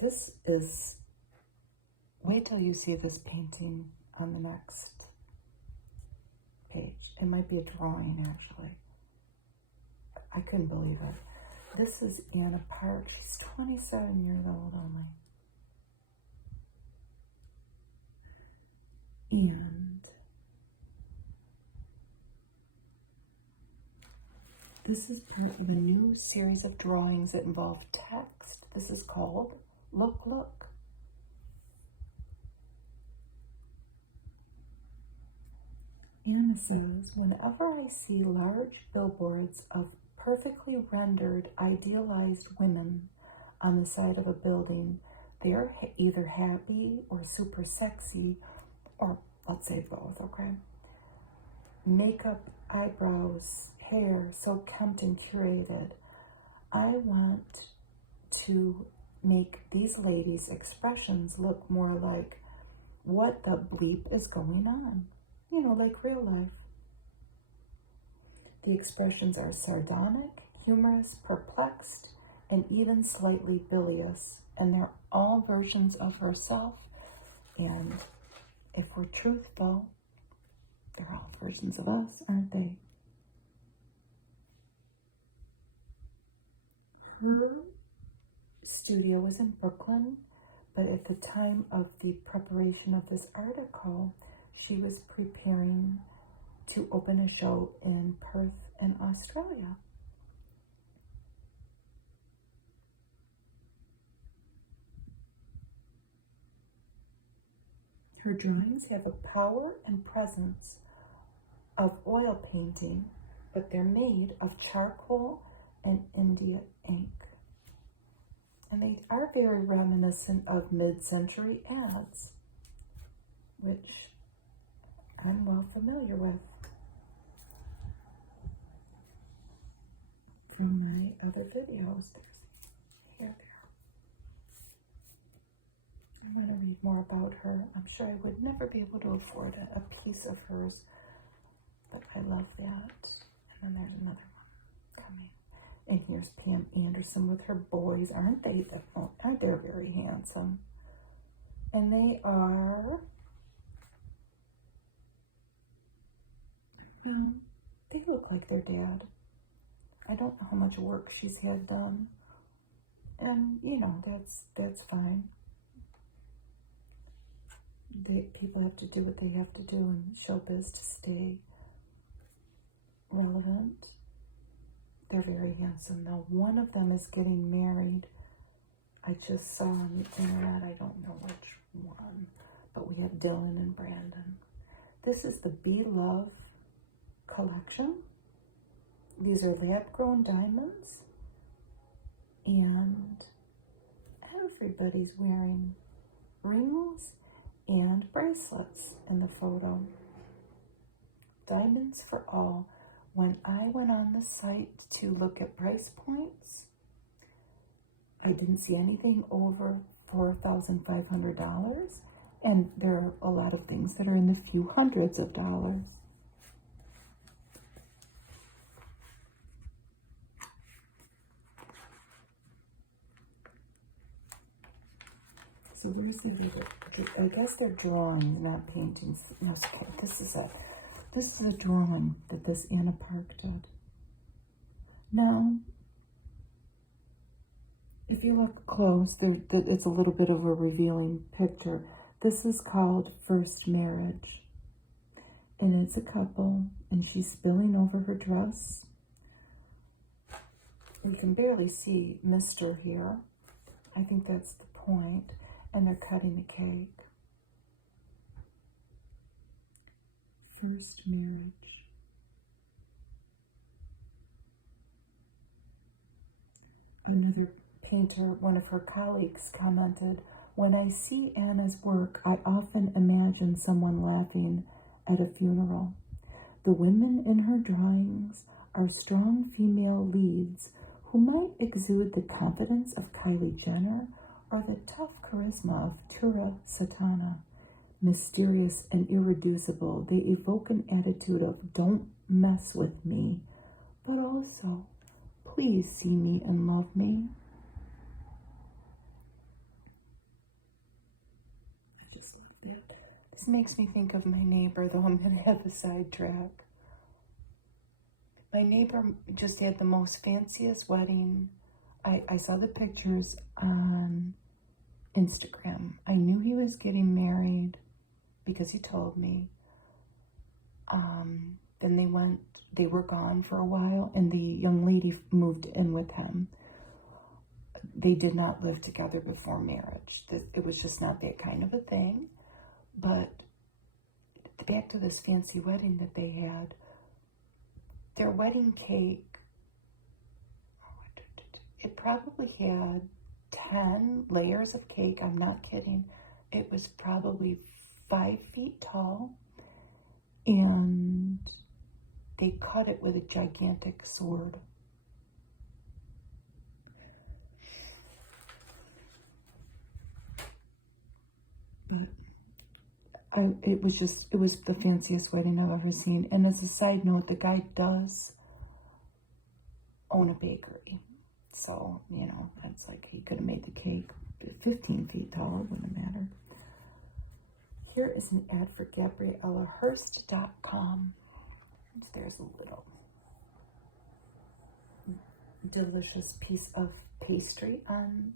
This is, wait till you see this painting on the next page. It might be a drawing, actually. I couldn't believe it. This is Anna Park. She's 27 years old only. And this is part of a new series of drawings that involve text. This is called Look, Look. Anna says, whenever I see large billboards of perfectly rendered, idealized women on the side of a building, they're either happy or super sexy, or let's say both, okay? Makeup, eyebrows, hair, so kempt and curated. I want to make these ladies' expressions look more like what the bleep is going on. You know, like real life. The expressions are sardonic, humorous, perplexed, and even slightly bilious. And they're all versions of herself. And if we're truthful, they're all versions of us, aren't they? Her studio was in Brooklyn, but at the time of the preparation of this article, she was preparing to open a show in Perth in Australia. Her drawings have a power and presence of oil painting, but they're made of charcoal and India ink. And they are very reminiscent of mid-century ads, which I'm well familiar with from my other videos. There's hair there. I'm going to read more about her. I'm sure I would never be able to afford a piece of hers, but I love that. And then there's another one coming. And here's Pam Anderson with her boys. Aren't they very handsome? And they are, well, they look like their dad. I don't know how much work she's had done. And, you know, that's fine. People have to do what they have to do in showbiz to stay relevant. They're very handsome. Now, one of them is getting married. I just saw on the internet, I don't know which one, but we have Dylan and Brandon. This is the Be Love collection. These are lab-grown diamonds, and everybody's wearing rings and bracelets in the photo. Diamonds for all. When I went on the site to look at price points, I didn't see anything over $4,500, and there are a lot of things that are in the few hundreds of dollars. So where's the video? I guess they're drawings, not paintings. No, okay, this is a drawing that this Anna Park did. Now, if you look close, it's a little bit of a revealing picture. This is called First Marriage. And it's a couple, and she's spilling over her dress. You can barely see Mr. here. I think that's the point. And they're cutting a cake. First marriage. Another painter, one of her colleagues, commented, "When I see Anna's work, I often imagine someone laughing at a funeral. The women in her drawings are strong female leads who might exude the confidence of Kylie Jenner or the tough charisma of Tura Satana. Mysterious and irreducible, they evoke an attitude of don't mess with me, but also please see me and love me." I just love that. This makes me think of my neighbor, though I'm going to have a sidetrack. My neighbor just had the most fanciest wedding. I saw the pictures on Instagram. I knew he was getting married because he told me. Then they were gone for a while, and the young lady moved in with him. They did not live together before marriage. It was just not that kind of a thing. But back to this fancy wedding that they had, their wedding cake, it probably had 10 layers of cake. I'm not kidding. It was probably 5 feet tall, and they cut it with a gigantic sword. But it was the fanciest wedding I've ever seen. And as a side note, the guy does own a bakery. So, that's like he could have made the cake 15 feet tall, it wouldn't matter. Here is an ad for GabriellaHurst.com. There's a little delicious piece of pastry on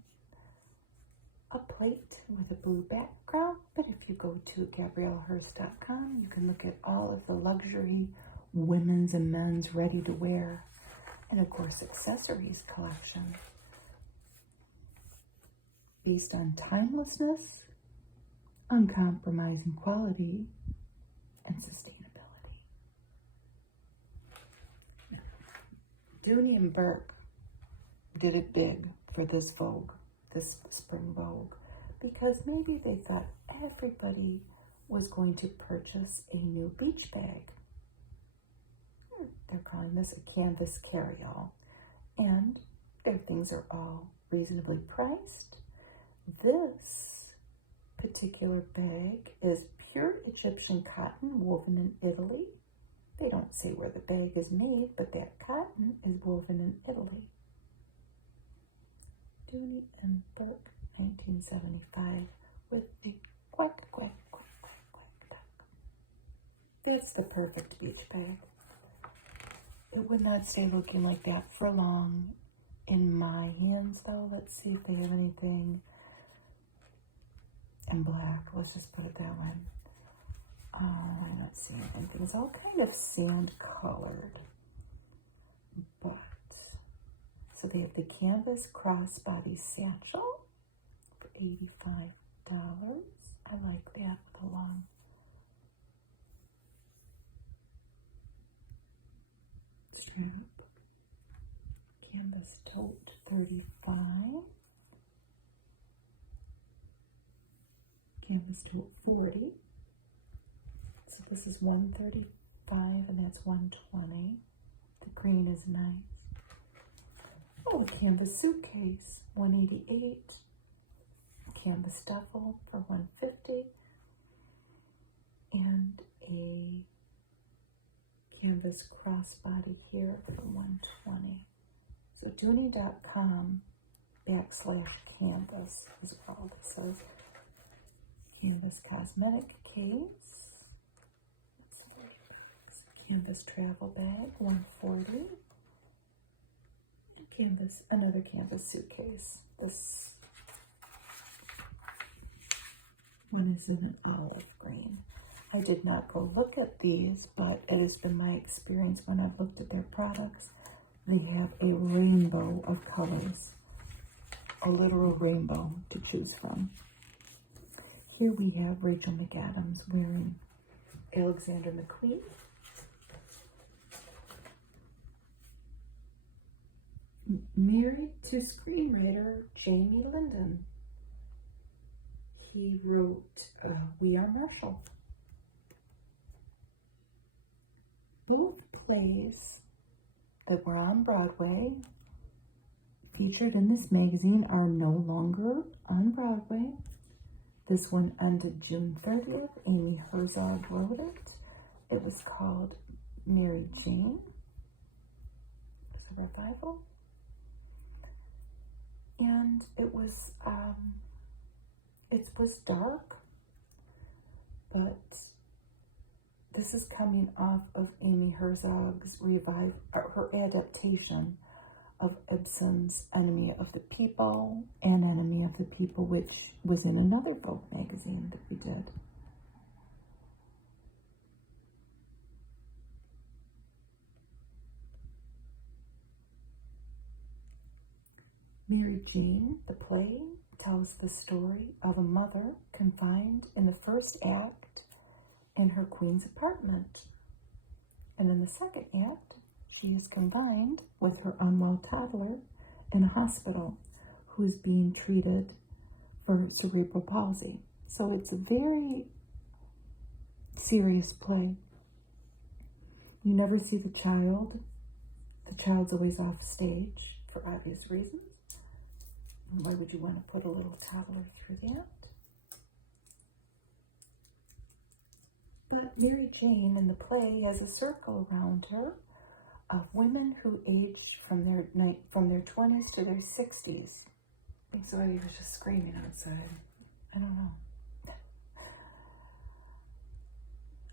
a plate with a blue background. But if you go to GabriellaHurst.com, you can look at all of the luxury women's and men's ready to wear, and of course accessories collection based on timelessness, uncompromising quality, and sustainability. Dooney and Burke did it big for this Vogue, this spring Vogue, because maybe they thought everybody was going to purchase a new beach bag. They're calling this a canvas carry-all, and their things are all reasonably priced. This particular bag is pure Egyptian cotton woven in Italy. They don't say where the bag is made, but that cotton is woven in Italy. Dooney and Burke, 1975, with the quack, quack, quack, quack, quack, duck. That's the perfect beach bag. It would not stay looking like that for long in my hands, though. Let's see if they have anything in black. Let's just put it that way. I'm not seeing anything. It's all kind of sand colored, but So they have the canvas crossbody satchel for $85. I like that with a long strap. Canvas tote, $35. Canvas tote, $40. So this is $135 and that's $120. The green is nice. Oh, canvas suitcase, $188. Canvas duffel for $150. And a canvas crossbody here for $120. So Dooney.com/canvas is all this says. Canvas cosmetic case. That's $30. Canvas travel bag, $140. And canvas, another canvas suitcase. This one is in an olive green. I did not go look at these, but it has been my experience when I've looked at their products. They have a rainbow of colors, a literal rainbow to choose from. Here we have Rachel McAdams wearing Alexander McQueen. Married to screenwriter Jamie Linden. He wrote We Are Marshall. Both plays that were on Broadway, featured in this magazine, are no longer on Broadway. This one ended June 30th. Amy Herzog wrote it. It was called Mary Jane. It was a revival. And it was dark, but this is coming off of Amy Herzog's her adaptation of Ibsen's Enemy of the People and Enemy of the People, which was in another Vogue magazine that we did. Mary Jane, the play, tells the story of a mother confined in the first act in her queen's apartment. And in the second act, she is confined with her unwell toddler in a hospital who is being treated for cerebral palsy. So it's a very serious play. You never see the child. The child's always off stage for obvious reasons. Why would you want to put a little toddler through that? But Mary Jane in the play has a circle around her of women who age from their 20s to their 60s. I think somebody was just screaming outside. I don't know.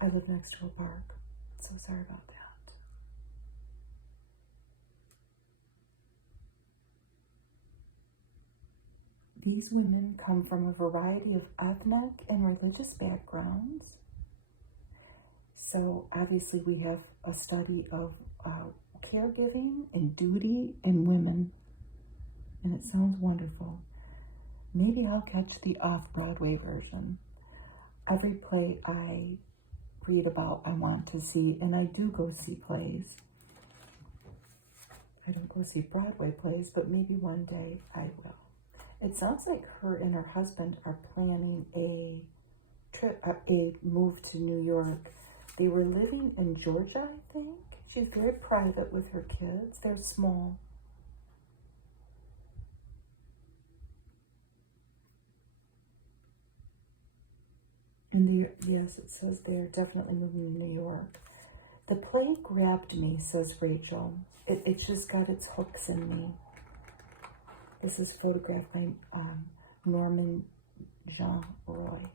I live next to a park, so sorry about that. These women come from a variety of ethnic and religious backgrounds. So obviously we have a study of caregiving and duty in women. And it sounds wonderful. Maybe I'll catch the off-Broadway version. Every play I read about, I want to see, and I do go see plays. I don't go see Broadway plays, but maybe one day I will. It sounds like her and her husband are planning a trip, a move to New York. They were living in Georgia, I think. She's very private with her kids. They're small. And yes, it says they're definitely moving to New York. The play grabbed me, says Rachel. It's just got its hooks in me. This is photographed by Norman Jean Roy.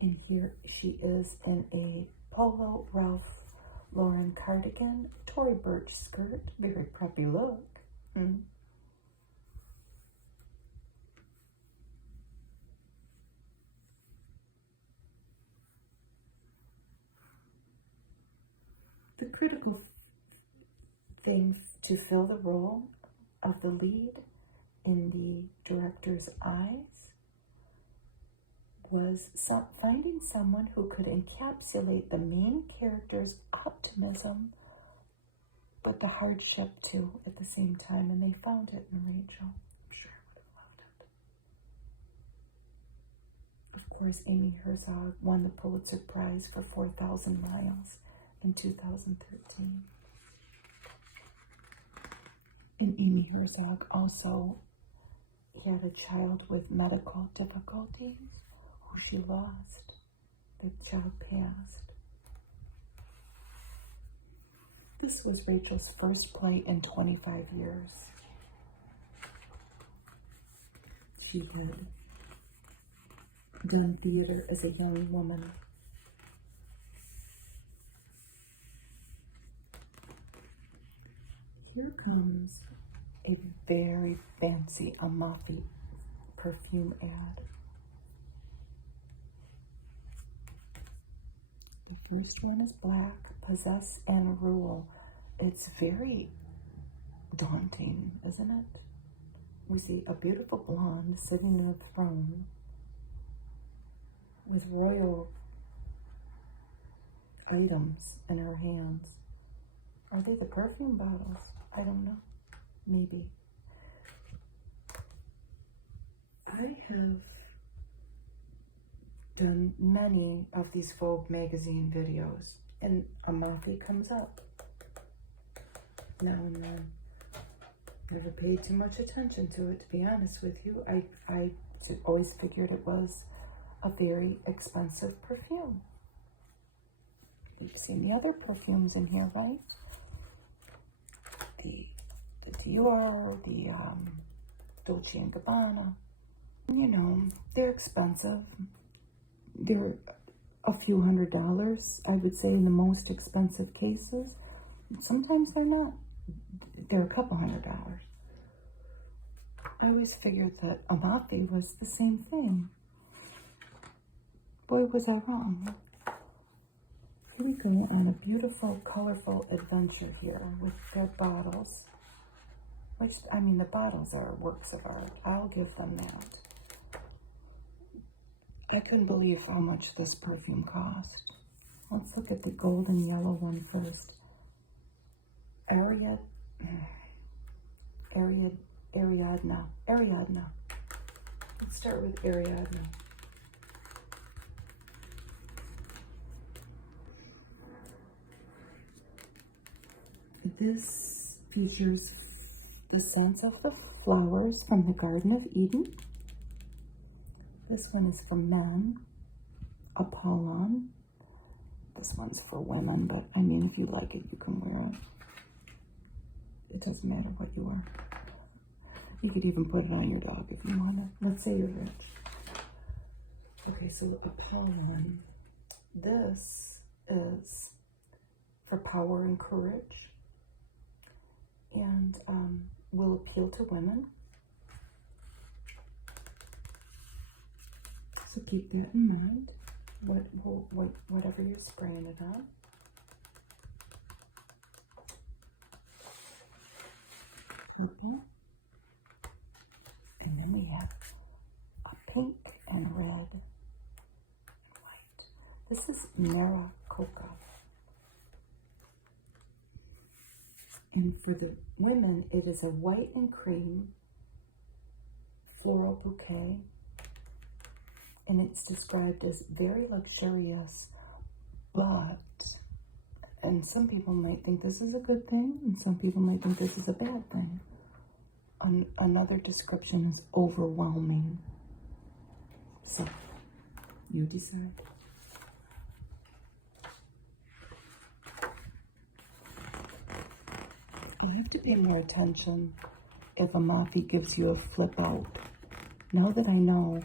And here she is in a polo Ralph Lauren cardigan, Tory Burch skirt, very preppy look. The critical thing to fill the role of the lead in the director's eyes was finding someone who could encapsulate the main character's optimism, but the hardship too at the same time, and they found it in Rachel. I'm sure I would have loved it. Of course, Amy Herzog won the Pulitzer Prize for 4,000 Miles in 2013. And Amy Herzog also had a child with medical difficulties who she lost. The child passed. This was Rachel's first play in 25 years. She had done theater as a young woman. Here comes a very fancy Amalfi perfume ad. The first one is black, possess and rule. It's very daunting, isn't it? We see a beautiful blonde sitting in a throne with royal items in her hands. Are they the perfume bottles? I don't know. Maybe. I have done many of these Vogue magazine videos, and Amalfi comes up now and then. Never paid too much attention to it, to be honest with you. I always figured it was a very expensive perfume. You've seen the other perfumes in here, right? The Dior, the Dolce and Gabbana. You know, they're expensive. They're a few $100s, I would say, in the most expensive cases. Sometimes they're not. They're a couple $100. I always figured that Amalfi was the same thing. Boy, was I wrong. Here we go on a beautiful, colorful adventure here with their bottles. Which, I mean, the bottles are works of art. I'll give them that. I couldn't believe how much this perfume cost. Let's look at the golden yellow one first. Ariadna. Let's start with Ariadna. This features the scents of the flowers from the Garden of Eden. This one is for men, Apollon. This one's for women, but I mean, if you like it, you can wear it. It doesn't matter what you are. You could even put it on your dog if you want to. Let's say you're rich. Okay, so Apollon. This is for power and courage, and will appeal to women. So keep that in mind, whatever you're spraying it on. Okay. And then we have a pink and red and white. This is Maricopa. And for the women, it is a white and cream floral bouquet. And it's described as very luxurious, but, and some people might think this is a good thing, and some people might think this is a bad thing. Another description is overwhelming. So, you decide. You have to pay more attention if Amalfi gives you a flip out. Now that I know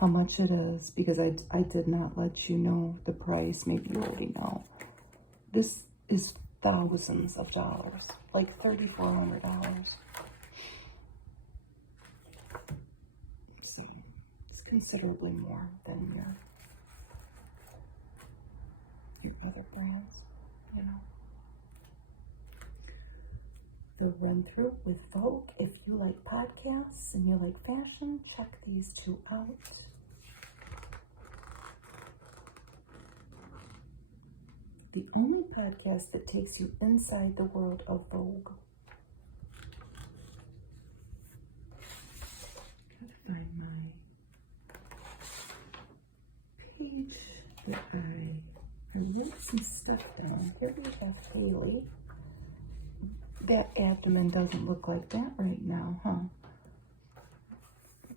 how much it is, because I did not let you know the price, maybe you already know. This is thousands of dollars, like $3,400. So it's considerably more than your other brands, you know. the run through with Vogue. If you like podcasts and you like fashion, check these two out. The only podcast that takes you inside the world of Vogue. Gotta find my page that I wrote some stuff down. Here we have Haley. That abdomen doesn't look like that right now, huh?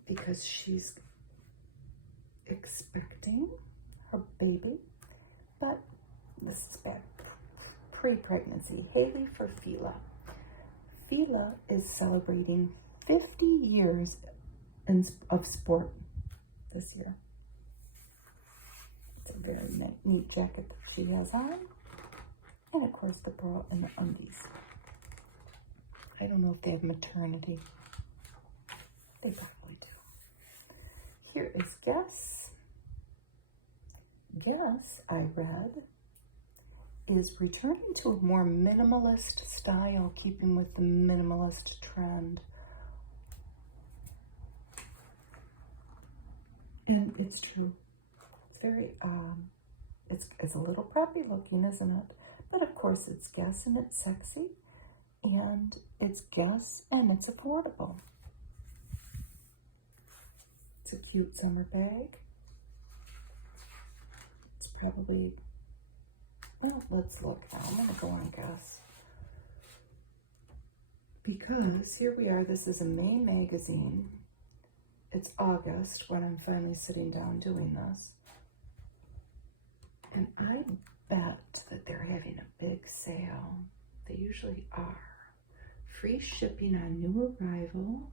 Because she's expecting her baby. But this is bad. Pre-pregnancy. Haley for Fila. Fila is celebrating 50 years of sport this year. It's a very neat jacket that she has on. And of course the bra and the undies. I don't know if they have maternity. They probably do. Here is Guess. Guess, I read, is returning to a more minimalist style, keeping with the minimalist trend. And it's true. It's very, it's a little preppy looking, isn't it? But of course it's Guess and it's sexy. And it's Guess and it's affordable. It's a cute summer bag. It's probably, well, let's look now. I'm going to go on Guess. Because here we are. This is a May magazine. It's August when I'm finally sitting down doing this. And I bet that they're having a big sale. They usually are. Free shipping on new arrivals.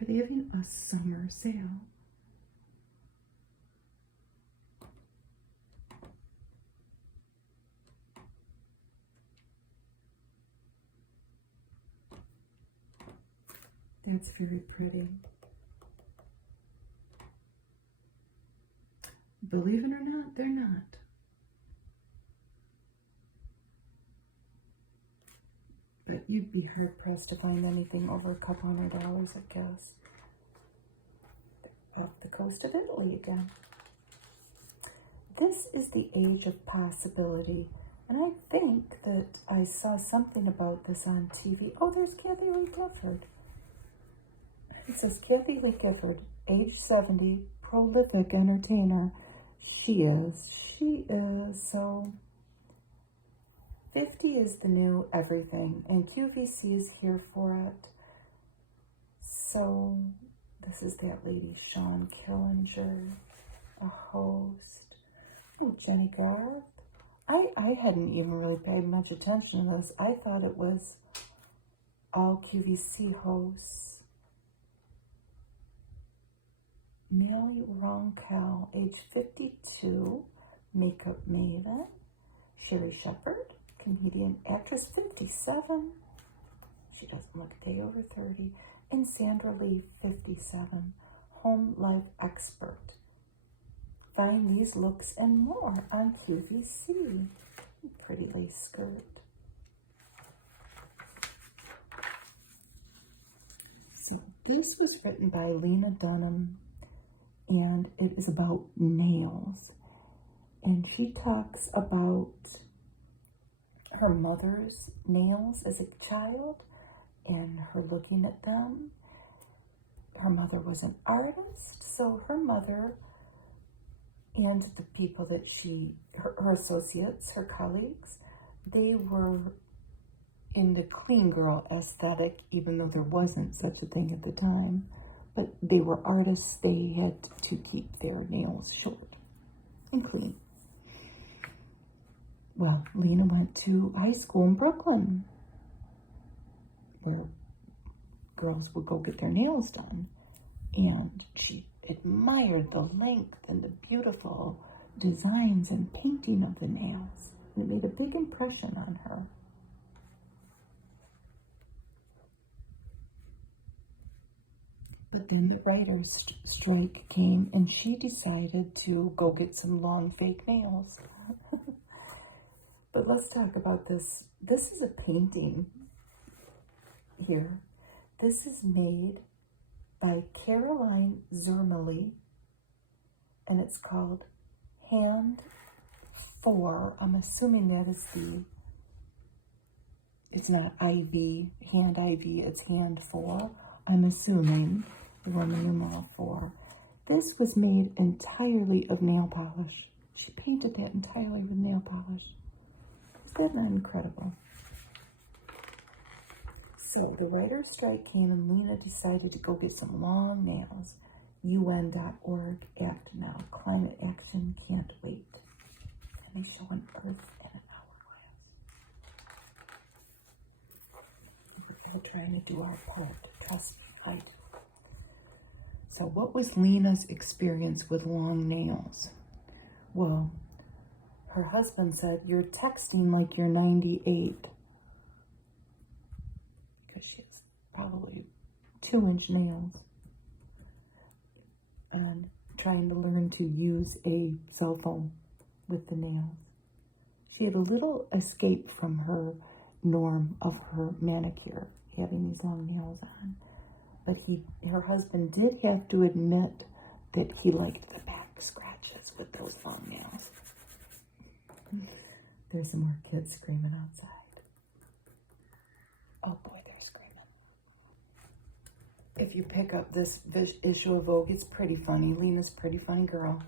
Are they having a summer sale? That's very pretty. Believe it or not, they're not. But you'd be hard-pressed to find anything over $200, I guess. Off the coast of Italy again. This is the age of possibility. And I think that I saw something about this on TV. Oh, there's Kathy Lee Gifford. It says Kathy Lee Gifford, age 70, prolific entertainer. She is. So 50 is the new everything, and QVC is here for it. So this is that lady, Sean Killinger, a host. Oh, Jenny Garth. I hadn't even really paid much attention to this. I thought it was all QVC hosts. Millie Roncal, age 52, makeup maven. Sherry Shepherd, comedian, actress, 57. She doesn't look a day over 30. And Sandra Lee, 57, home life expert. Find these looks and more on QVC. Pretty lace skirt. So this was written by Lena Dunham, and it is about nails. And she talks about her mother's nails as a child and her looking at them. Her mother was an artist, so her mother and the people that her associates, her colleagues, they were in the clean girl aesthetic, even though there wasn't such a thing at the time. But they were artists. They had to keep their nails short and clean. Well, Lena went to high school in Brooklyn, where girls would go get their nails done. And she admired the length and the beautiful designs and painting of the nails. And it made a big impression on her. But then the writer's strike came, and she decided to go get some long fake nails. But let's talk about this. This is a painting here. This is made by Caroline Zermely, and it's called Hand 4. I'm assuming that is it's not IV, hand IV, it's hand 4. I'm assuming the Roman numeral 4. This was made entirely of nail polish. She painted that entirely with nail polish. Is that not incredible? So the writer's strike came and Lena decided to go get some long nails. UN.org, act now. Climate action can't wait. And they show an earth and an hourglass. We're all trying to do our part. Trust me, I do. So what was Lena's experience with long nails? Well, her husband said, you're texting like you're 98. Because she has probably 2-inch nails. And trying to learn to use a cell phone with the nails. She had a little escape from her norm of her manicure, having these long nails on. But her husband did have to admit that he liked the back scratches with those long nails. There's some more kids screaming outside. Oh boy, they're screaming. If you pick up this issue of Vogue, it's pretty funny. Lena's a pretty funny girl.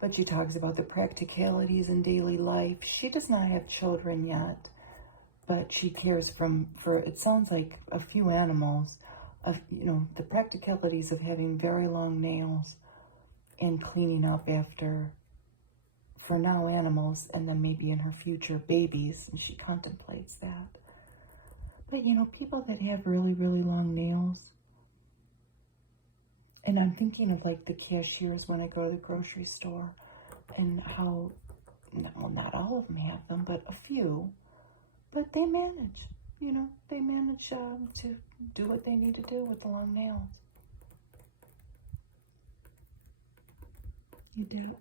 But she talks about the practicalities in daily life. She does not have children yet, but she cares for it sounds like a few animals, of the practicalities of having very long nails and cleaning up after, for now, animals, and then maybe in her future babies, and she contemplates that. But people that have really, really long nails, and I'm thinking of like the cashiers when I go to the grocery store, and how, well, not all of them have them, but a few, but they manage, they manage to do what they need to do with the long nails. You do.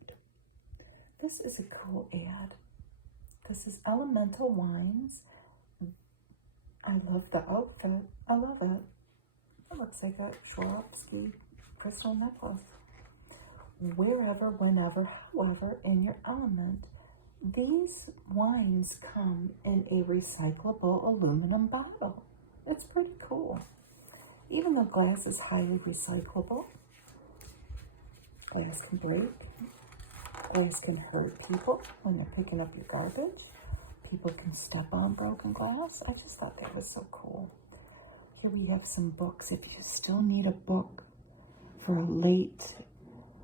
This is a cool ad. This is Elemental Wines. I love the outfit. I love it. It looks like a Swarovski crystal necklace. Wherever, whenever, however, in your element. These wines come in a recyclable aluminum bottle. It's pretty cool. Even though glass is highly recyclable, glass can break. Glass can hurt people when they're picking up your garbage. People can step on broken glass. I just thought that was so cool. Here we have some books. If you still need a book for a late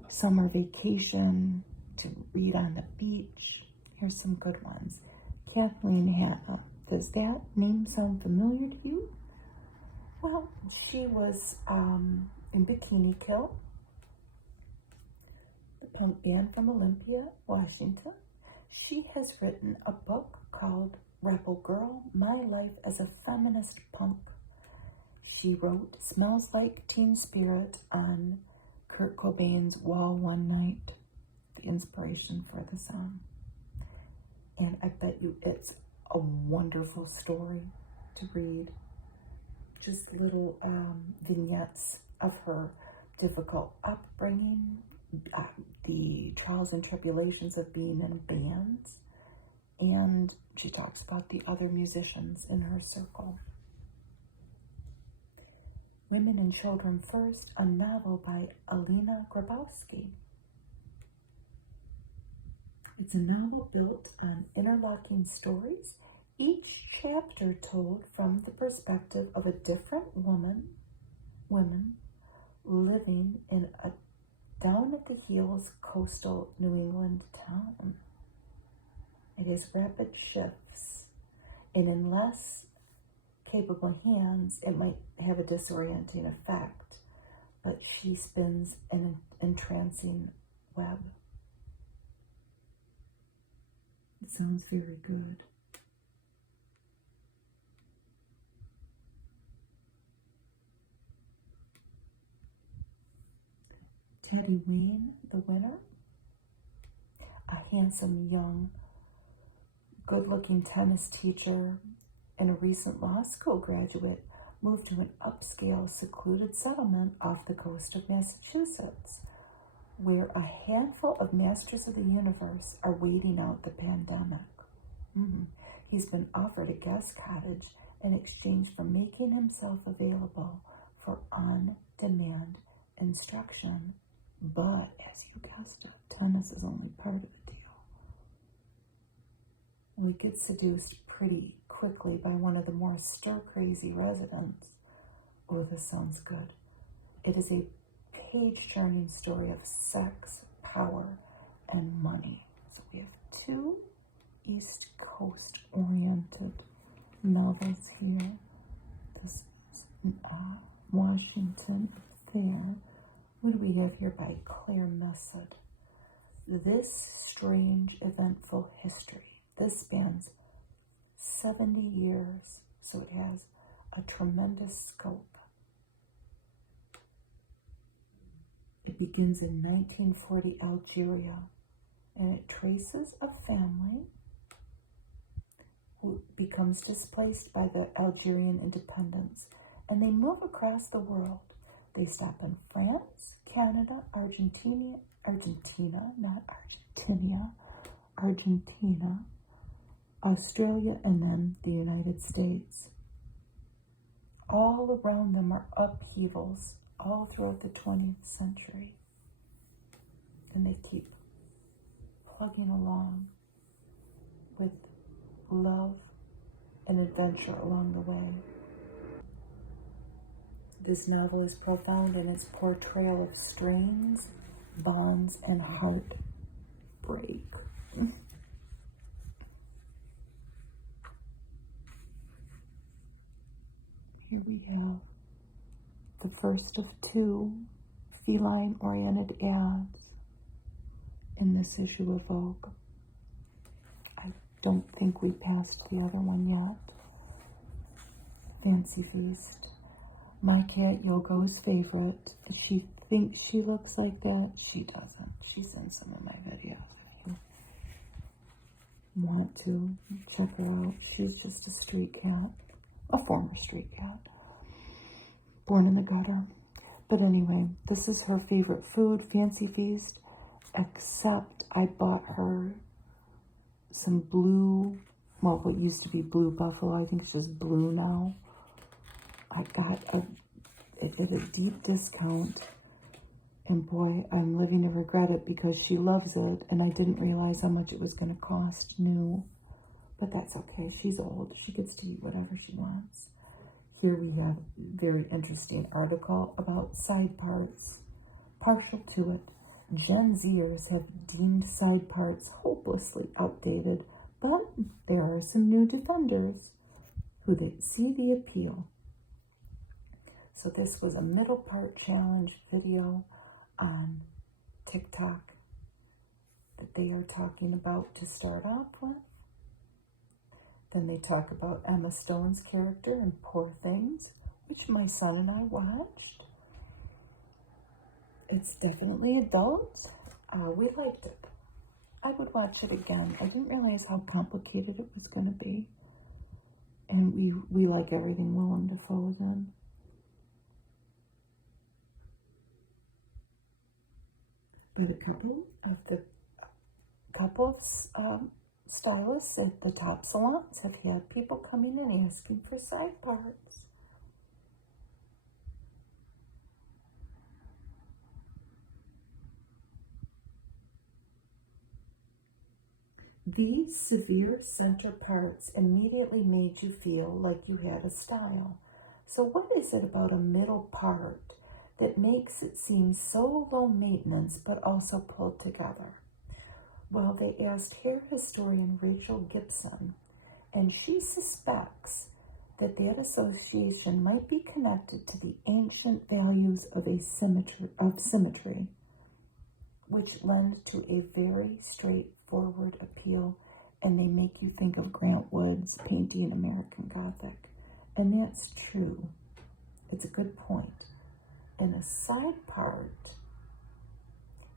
summer vacation to read on the beach, here's some good ones. Kathleen Hanna. Does that name sound familiar to you? Well, she was in Bikini Kill, the punk band from Olympia, Washington. She has written a book called Rebel Girl, My Life as a Feminist Punk. She wrote Smells Like Teen Spirit on Kurt Cobain's Wall One Night, the inspiration for the song. And I bet you it's a wonderful story to read. Just little vignettes of her difficult upbringing, the trials and tribulations of being in bands, and she talks about the other musicians in her circle. Women and Children First, a novel by Alina Grabowski. It's a novel built on interlocking stories, each chapter told from the perspective of a different woman living in a down-at-the-heels coastal New England town. It has rapid shifts, and in less capable hands, it might have a disorienting effect, but she spins an entrancing web. It sounds very good. Teddy Wayne, the winner, a handsome young good-looking tennis teacher and a recent law school graduate moved to an upscale, secluded settlement off the coast of Massachusetts, where a handful of masters of the universe are waiting out the pandemic. He's been offered a guest cottage in exchange for making himself available for on-demand instruction. But, as you guessed it, tennis is only part of the deal. We get seduced pretty quickly by one of the more stir-crazy residents. Oh, this sounds good. It is a page-turning story of sex, power, and money. So we have two East Coast-oriented novels here. This is Washington Fair. What do we have here by Claire Messud? This strange, eventful history. This spans 70 years, so it has a tremendous scope. It begins in 1940 Algeria, and it traces a family who becomes displaced by the Algerian independence, and they move across the world. They stop in France, Canada, Argentina, Australia, and then the United States. All around them are upheavals all throughout the 20th century. And they keep plugging along with love and adventure along the way. This novel is profound in its portrayal of strains, bonds, and heartbreak. Here we have the first of two feline-oriented ads in this issue of Vogue. I don't think we passed the other one yet. Fancy Feast. My cat Yogo's favorite. She thinks she looks like that. She doesn't. She's in some of my videos. If you want to check her out, she's just a street cat. A former street cat. Born in the gutter. But anyway, this is her favorite food, Fancy Feast. Except I bought her some blue, well, what used to be blue buffalo. I think it's just blue now. I got it at a deep discount, and boy, I'm living to regret it because she loves it, and I didn't realize how much it was going to cost new, but that's okay. She's old. She gets to eat whatever she wants. Here we have a very interesting article about side parts. Partial to it, Gen Zers have deemed side parts hopelessly outdated, but there are some new defenders who they see the appeal. So this was a middle part challenge video on TikTok that they are talking about to start off with. Then they talk about Emma Stone's character in Poor Things, which my son and I watched. It's definitely adult. We liked it. I would watch it again. I didn't realize how complicated it was going to be. And we like everything Willem Dafoe's in. But a couple of stylists at the top salons have had people coming in asking for side parts. These severe center parts immediately made you feel like you had a style. So what is it about a middle part that makes it seem so low maintenance but also pulled together? Well, they asked hair historian Rachel Gibson, and she suspects that association might be connected to the ancient values of symmetry, which lend to a very straightforward appeal, and they make you think of Grant Wood's painting American Gothic. And that's true. It's a good point. And a side part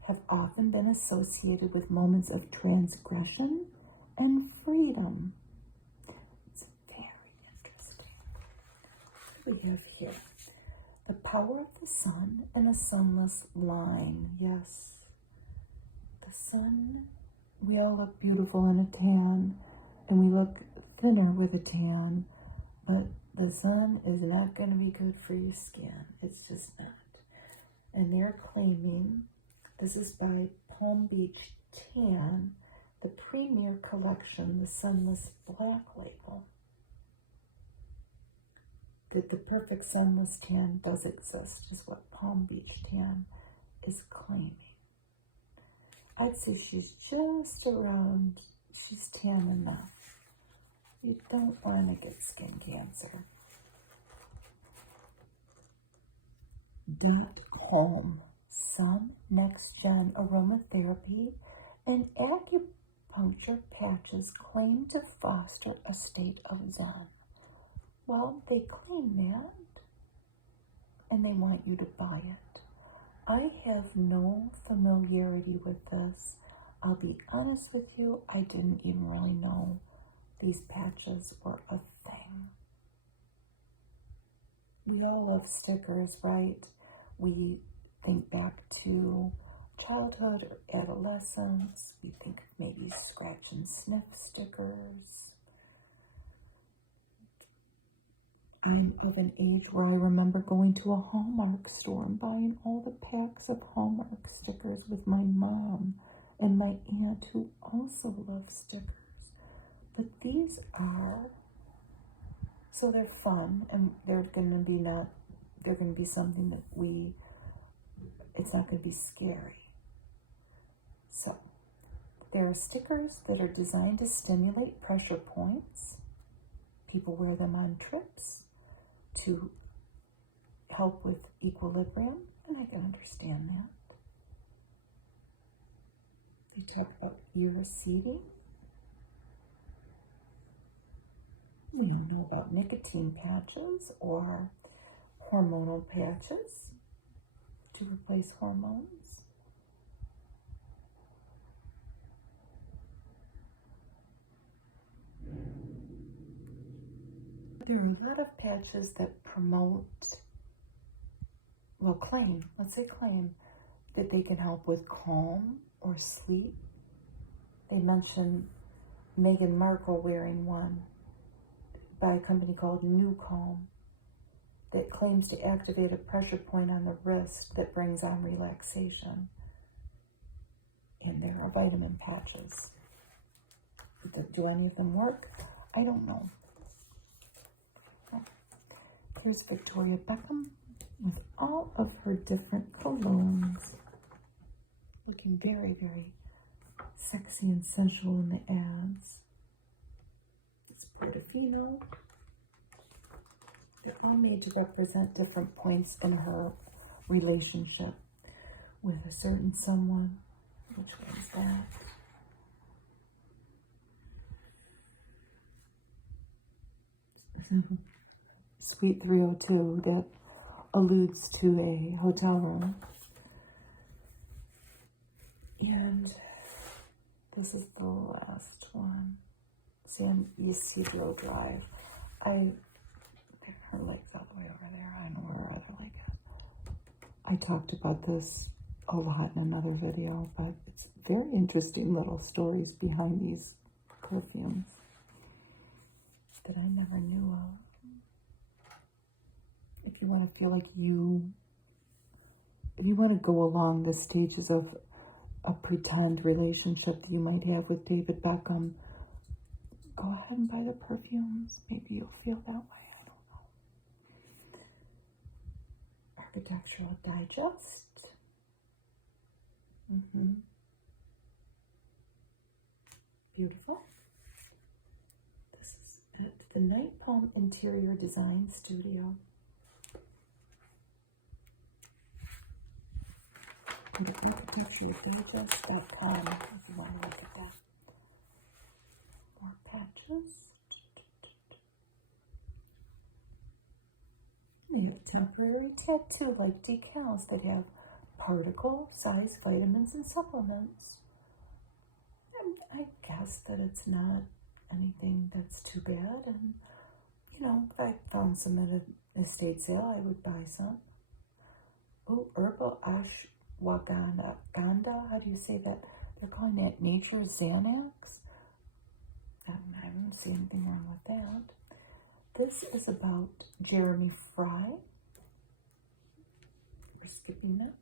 have often been associated with moments of transgression and freedom. It's very interesting. What do we have here? The power of the sun and a sunless line. Yes. The sun, we all look beautiful in a tan, and we look thinner with a tan, but the sun is not going to be good for your skin. It's just not. And they're claiming, this is by Palm Beach Tan, the premier collection, the Sunless Black label, that the perfect sunless tan does exist, is what Palm Beach Tan is claiming. I'd say she's just around, she's tan enough. You don't want to get skin cancer. Home, Sun Next Gen Aromatherapy and acupuncture patches claim to foster a state of Zen. Well, they claim that, and they want you to buy it. I have no familiarity with this. I'll be honest with you, I didn't even really know these patches were a thing. We all love stickers, right? We think back to childhood or adolescence. We think of maybe scratch and sniff stickers. I'm of an age where I remember going to a Hallmark store and buying all the packs of Hallmark stickers with my mom and my aunt, who also loves stickers. But these are, so they're fun, and they're going to be something that it's not going to be scary. So, there are stickers that are designed to stimulate pressure points. People wear them on trips to help with equilibrium, and I can understand that. They talk about ear seeding. We don't know about nicotine patches or hormonal patches to replace hormones. There are a lot of patches that promote, claim that they can help with calm or sleep. They mention Meghan Markle wearing one by a company called New Calm that claims to activate a pressure point on the wrist that brings on relaxation. And there are vitamin patches. Do any of them work? I don't know. Here's Victoria Beckham with all of her different colognes, looking very, very sexy and sensual in the ads. It's Portofino. They're all made to represent different points in her relationship with a certain someone. Which one is that? Suite 302 that alludes to a hotel room. And this is the last one. San Isidro Drive. Her leg's all the way over there. I know where her other leg is. I talked about this a lot in another video, but it's very interesting little stories behind these perfumes that I never knew of. If you want to feel like if you want to go along the stages of a pretend relationship that you might have with David Beckham, go ahead and buy the perfumes. Maybe you'll feel that way. I don't know. Architectural Digest. Beautiful. This is at the Night Palm Interior Design Studio. Architecturedigest.com if you want to look at that. More patches. They have temporary tattoo like decals that have particle size vitamins and supplements. I guess that it's not anything that's too bad. And, you know, if I found some at an estate sale, I would buy some. Oh, herbal ashwagandha. How do you say that? They're calling it nature's Xanax. I don't see anything wrong with that. This is about Jeremy Fry. We're skipping that.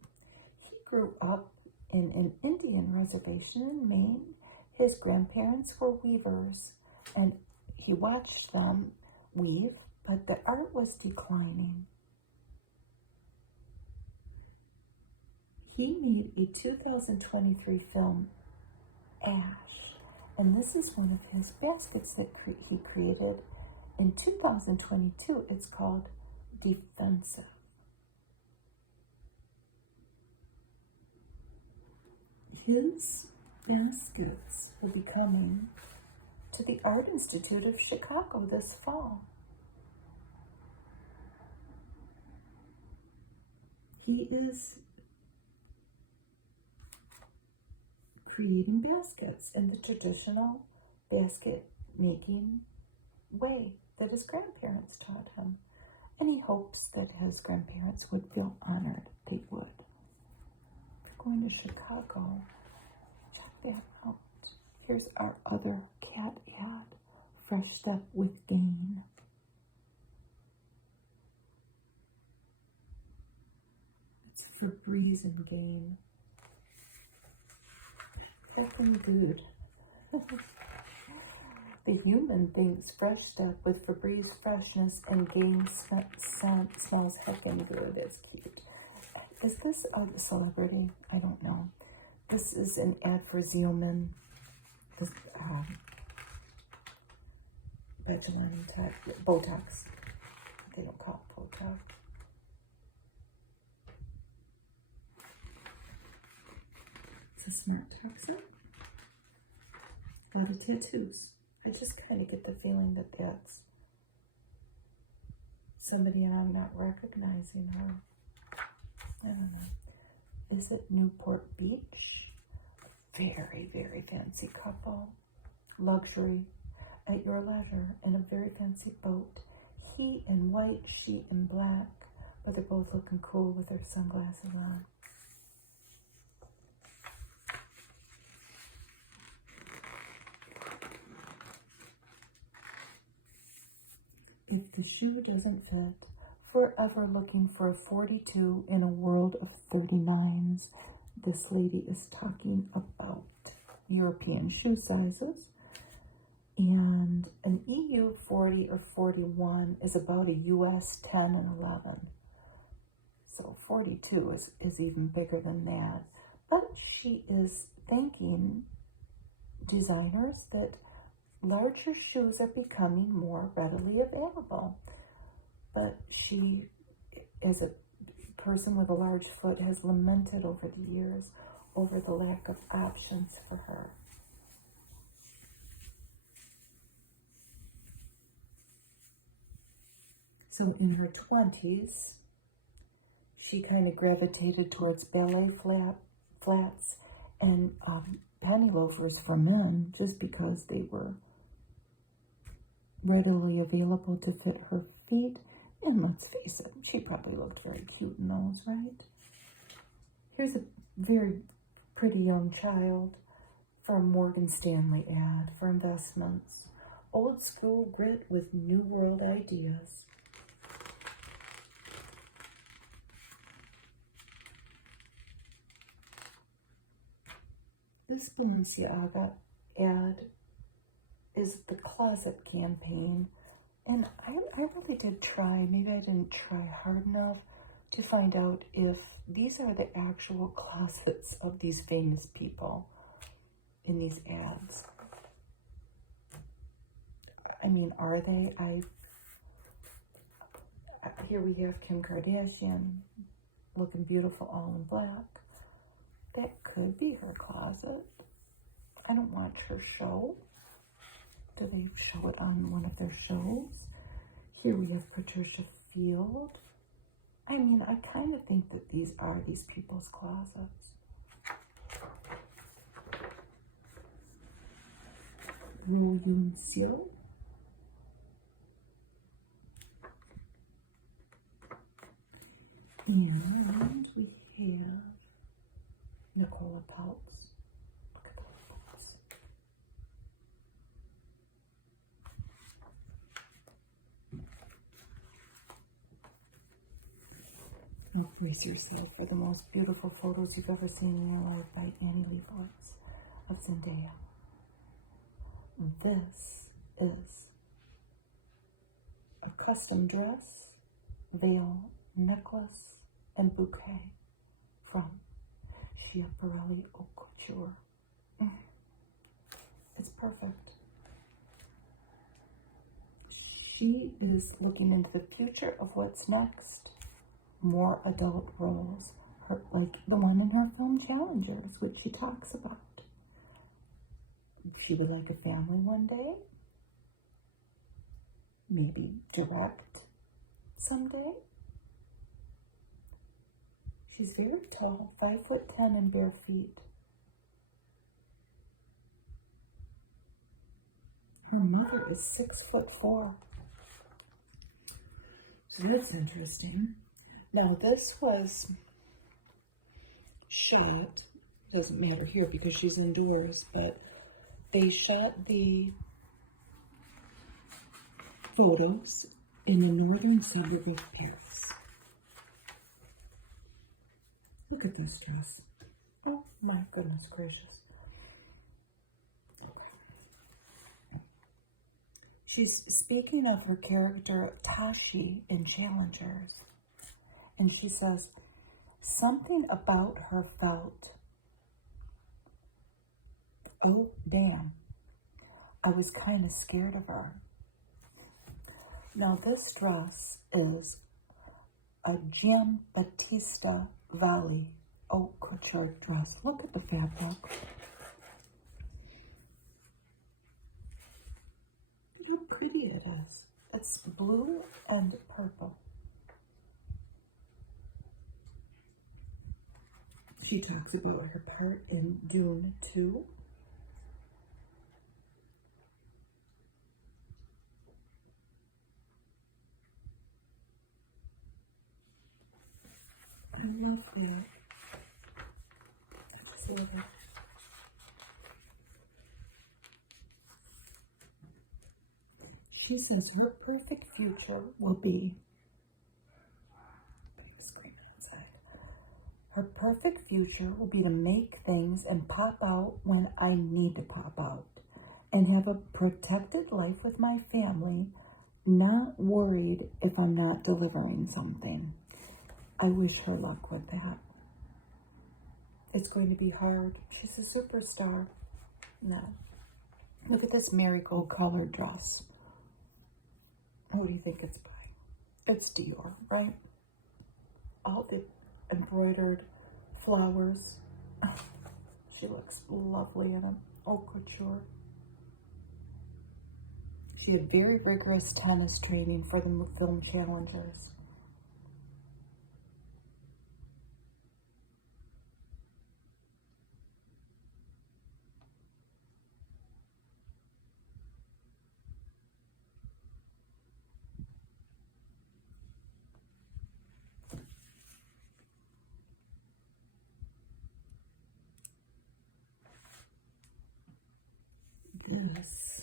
He grew up in an Indian reservation in Maine. His grandparents were weavers, and he watched them weave, but the art was declining. He made a 2023 film, Ash, and this is one of his baskets that he created in 2022. It's called Defensive. His baskets will be coming to the Art Institute of Chicago this fall. He is creating baskets in the traditional basket making way that his grandparents taught him. And he hopes that his grandparents would feel honored. They would. If you're going to Chicago, check that out. Here's our other cat ad, Fresh Step with Gain. It's Febreze and Gain. Fucking good. The human thinks Fresh Step with Febreze freshness and Gain scent smells heckin' good. It's cute. Is this a celebrity? I don't know. This is an ad for Zealman. This Botox. They don't call it Botox. It's a smart toxin. A lot of tattoos. I just kind of get the feeling that that's somebody and I'm not recognizing her. I don't know. Is it Newport Beach? Very, very fancy couple. Luxury at your leisure in a very fancy boat. He in white, she in black, but they're both looking cool with their sunglasses on. If the shoe doesn't fit, forever looking for a 42 in a world of 39s. This lady is talking about European shoe sizes. And an EU 40 or 41 is about a US 10 and 11. So 42 is even bigger than that. But she is thanking designers that larger shoes are becoming more readily available. But she, as a person with a large foot, has lamented over the years over the lack of options for her. So in her 20s, she kind of gravitated towards ballet flats and panty loafers for men just because they were readily available to fit her feet. And let's face it, she probably looked very cute in those, right? Here's a very pretty young child from Morgan Stanley ad for investments. Old school grit with new world ideas. This Balenciaga ad is the closet campaign. And I really did try, maybe I didn't try hard enough to find out if these are the actual closets of these famous people in these ads. I mean, are they? Here we have Kim Kardashian looking beautiful all in black. That could be her closet. I don't watch her show. Do they show it on one of their shows? Here we have Patricia Field. I mean, I kind of think that these are these people's closets. Reawakening. And we have Nicola Peltz. Look at those boots. Brace yourself for the most beautiful photos you've ever seen in your life by Annie Leibovitz of Zendaya. This is a custom dress, veil, necklace, and bouquet from Schiaparelli Haute Couture. It's perfect. She is looking into the future of what's next. More adult roles, like the one in her film Challengers, which she talks about. She would like a family one day. Maybe direct someday. She's very tall, 5'10" and bare feet. Her mother is 6'4". So that's interesting. Now this was shot, doesn't matter here because she's indoors, but they shot the photos in the northern suburb of Paris. Look at this dress. Oh my goodness gracious. She's speaking of her character Tashi in Challengers. And she says, something about her felt, oh damn, I was kind of scared of her. Now this dress is a Giambattista Valli Haute Couture dress. Look at the fabric. Look how pretty it is. It's blue and purple. She talks about her part in Dune 2. I love that. I just love it. She says her perfect future will be her perfect future will be to make things and pop out when I need to pop out and have a protected life with my family, not worried if I'm not delivering something. I wish her luck with that. It's going to be hard. She's a superstar. No. Look at this marigold colored dress. Who do you think it's by? It's Dior, right? All the embroidered flowers. She looks lovely in a haute couture. She had very rigorous tennis training for the film Challengers. This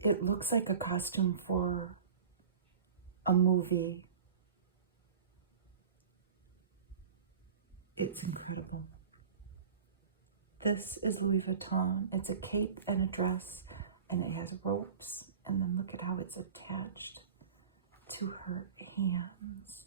it looks like a costume for a movie. It's incredible. This is Louis Vuitton. It's a cape and a dress, and it has ropes, and then look at how it's attached to her hands.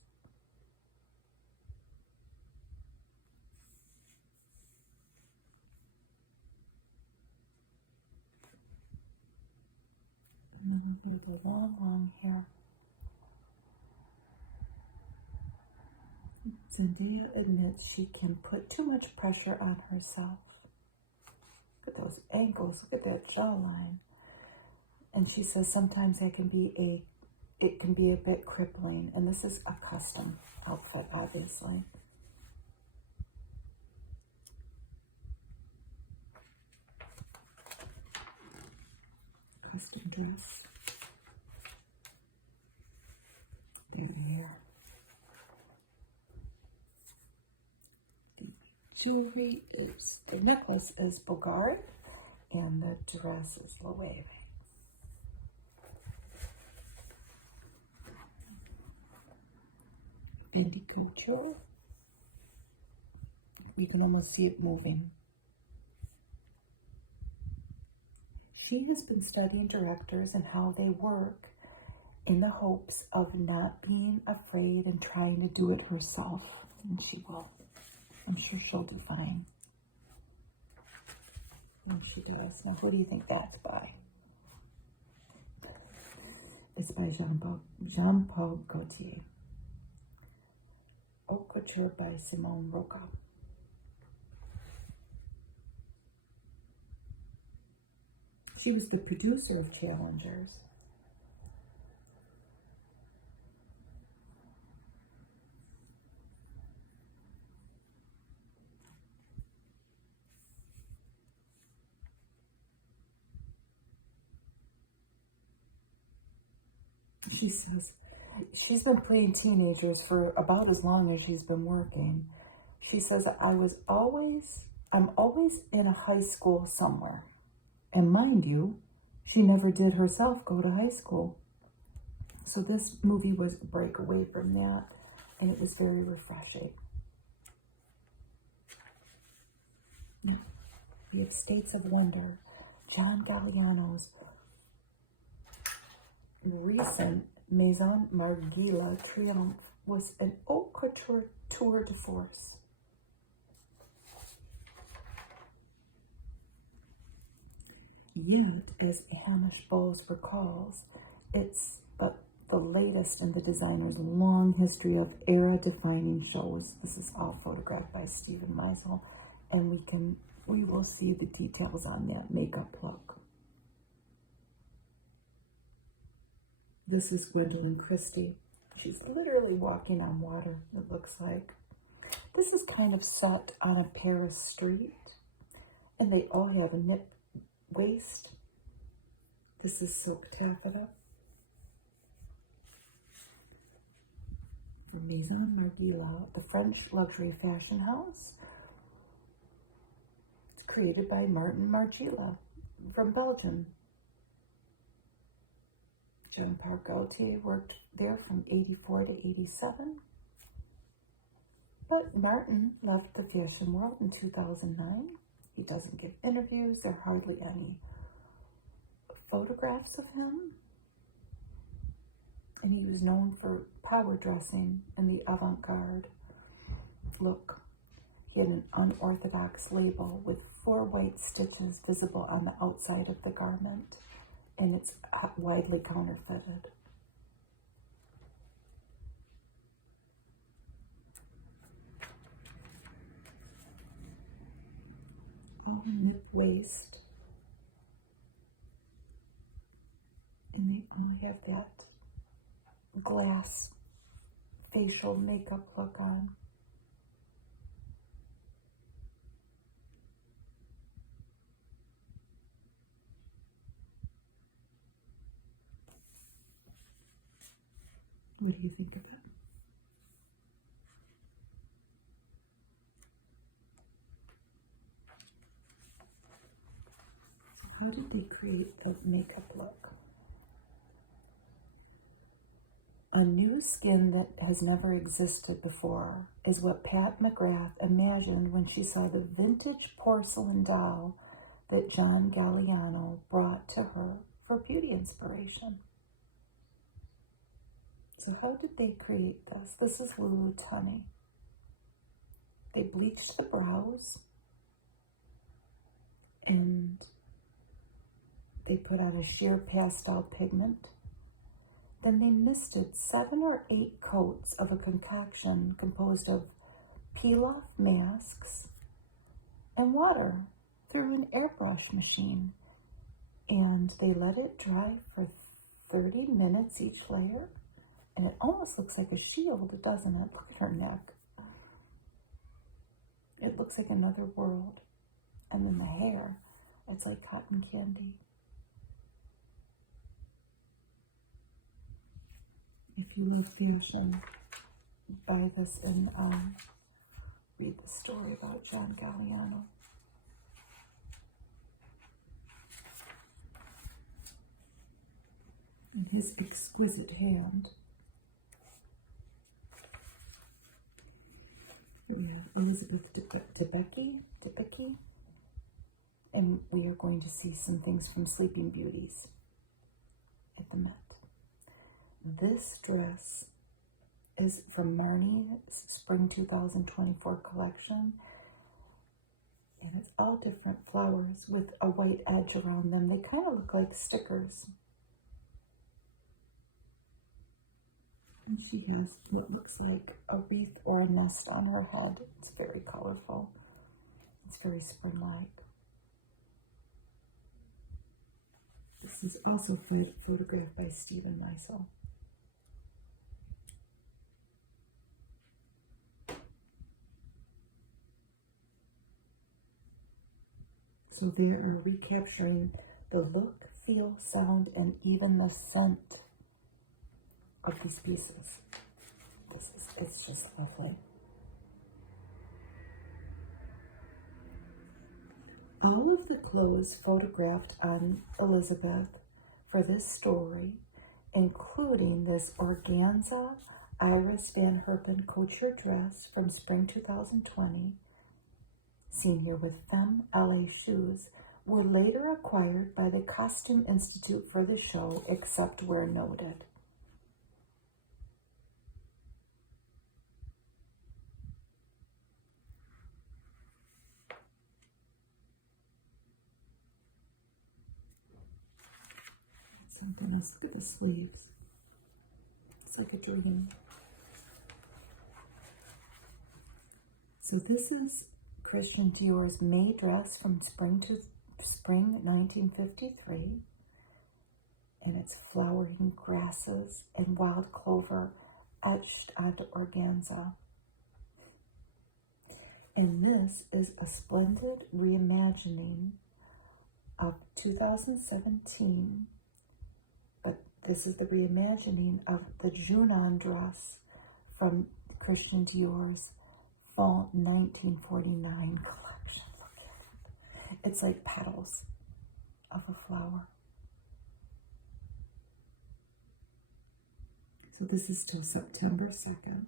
And then we have the long, long hair. Zendaya admits she can put too much pressure on herself. Look at those ankles, look at that jawline. And she says sometimes it can be a bit crippling. And this is a custom outfit, obviously. custom dress. There we are. The jewelry is, the necklace is Bulgari, and the dress is Loewe. Bendy Couture. You can almost see it moving. She has been studying directors and how they work in the hopes of not being afraid and trying to do it herself. And she will. I'm sure she'll do fine. And she does. Now, who do you think that's by? It's by Jean-Paul Gaultier. Haute Couture by Simone Rocha. She was the producer of Challengers. She says she's been playing teenagers for about as long as she's been working. She says, I'm always in a high school somewhere. And mind you, she never did herself go to high school. So this movie was a break away from that, and it was very refreshing. We have States of Wonder. John Galliano's recent Maison Margiela Triomphe was an haute couture tour de force. Yet, as Hamish Bowles recalls, it's but the latest in the designer's long history of era-defining shows. This is all photographed by Steven Meisel, and we will see the details on that makeup look. This is Gwendolyn Christie. She's literally walking on water, it looks like. This is kind of set on a Paris street, and they all have a knit waist. This is silk taffeta. For Maison Margiela, the French luxury fashion house. It's created by Martin Margiela from Belgium. Jean-Paul Gaultier worked there from 84 to 87. But Martin left the fashion world in 2009. He doesn't give interviews. There are hardly any photographs of him. And he was known for power dressing and the avant-garde look. He had an unorthodox label with 4 white stitches visible on the outside of the garment, and it's widely counterfeited. Knit waist, and they all have that glass facial makeup look on. What do you think of it? How did they create a makeup look? A new skin that has never existed before is what Pat McGrath imagined when she saw the vintage porcelain doll that John Galliano brought to her for beauty inspiration. So how did they create this? This is Lulu Tunney. They bleached the brows and they put on a sheer pastel pigment. Then they misted 7 or 8 coats of a concoction composed of peel-off masks and water through an airbrush machine. And they let it dry for 30 minutes each layer. And it almost looks like a shield, doesn't it? Look at her neck. It looks like another world. And then the hair, it's like cotton candy. If you love fashion, buy this and read the story about John Galliano. And his exquisite hand. Here we have Elizabeth Debicki, and we are going to see some things from Sleeping Beauties at the Met. This dress is from Marnie's Spring 2024 collection, and it's all different flowers with a white edge around them. They kind of look like stickers. And she has what looks like a wreath or a nest on her head. It's very colorful. It's very spring-like. This is also photographed by Steven Meisel. So they are recapturing the look, feel, sound, and even the scent of these pieces. It's just lovely. All of the clothes photographed on Elizabeth for this story, including this organza Iris Van Herpen couture dress from spring 2020, seen here with Femme LA shoes, were later acquired by the Costume Institute for the show, except where noted. Something else. Look at the sleeves. It's like a dream. So this is Christian Dior's May dress from spring 1953. And it's flowering grasses and wild clover etched onto organza. And this is a splendid reimagining of 2017. This is the reimagining of the Junon dress from Christian Dior's fall 1949 collection. Look at it. It's like petals of a flower. So this is till September 2nd.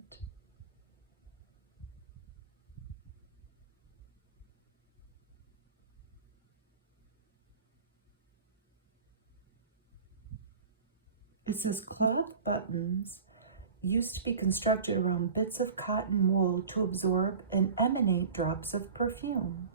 It says cloth buttons used to be constructed around bits of cotton wool to absorb and emanate drops of perfume.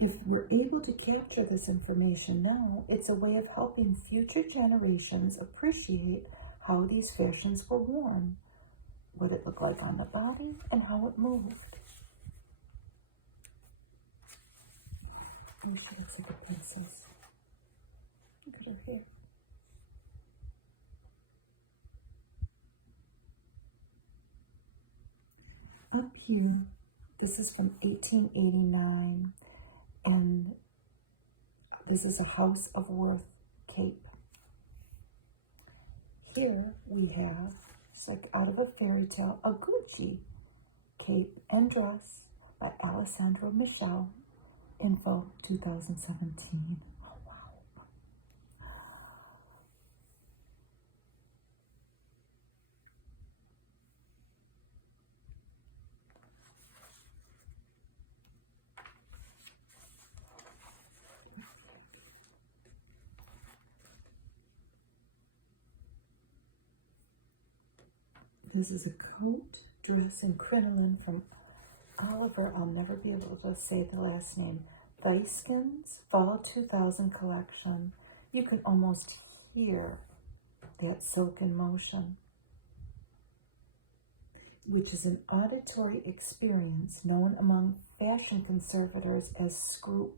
If we're able to capture this information now, it's a way of helping future generations appreciate how these fashions were worn, what it looked like on the body, and how it moved. Oh, she looks like a princess. Look at her hair. Up here, this is from 1889, and this is a House of Worth cape. Here we have, it's like out of a fairy tale, a Gucci cape and dress by Alessandro Michele in Vogue 2017. Oh, wow. This is a coat, dress, and crinoline from Oliver, I'll never be able to say the last name, Weiskin's Fall 2000 collection. You can almost hear that silken motion, which is an auditory experience known among fashion conservators as scroop.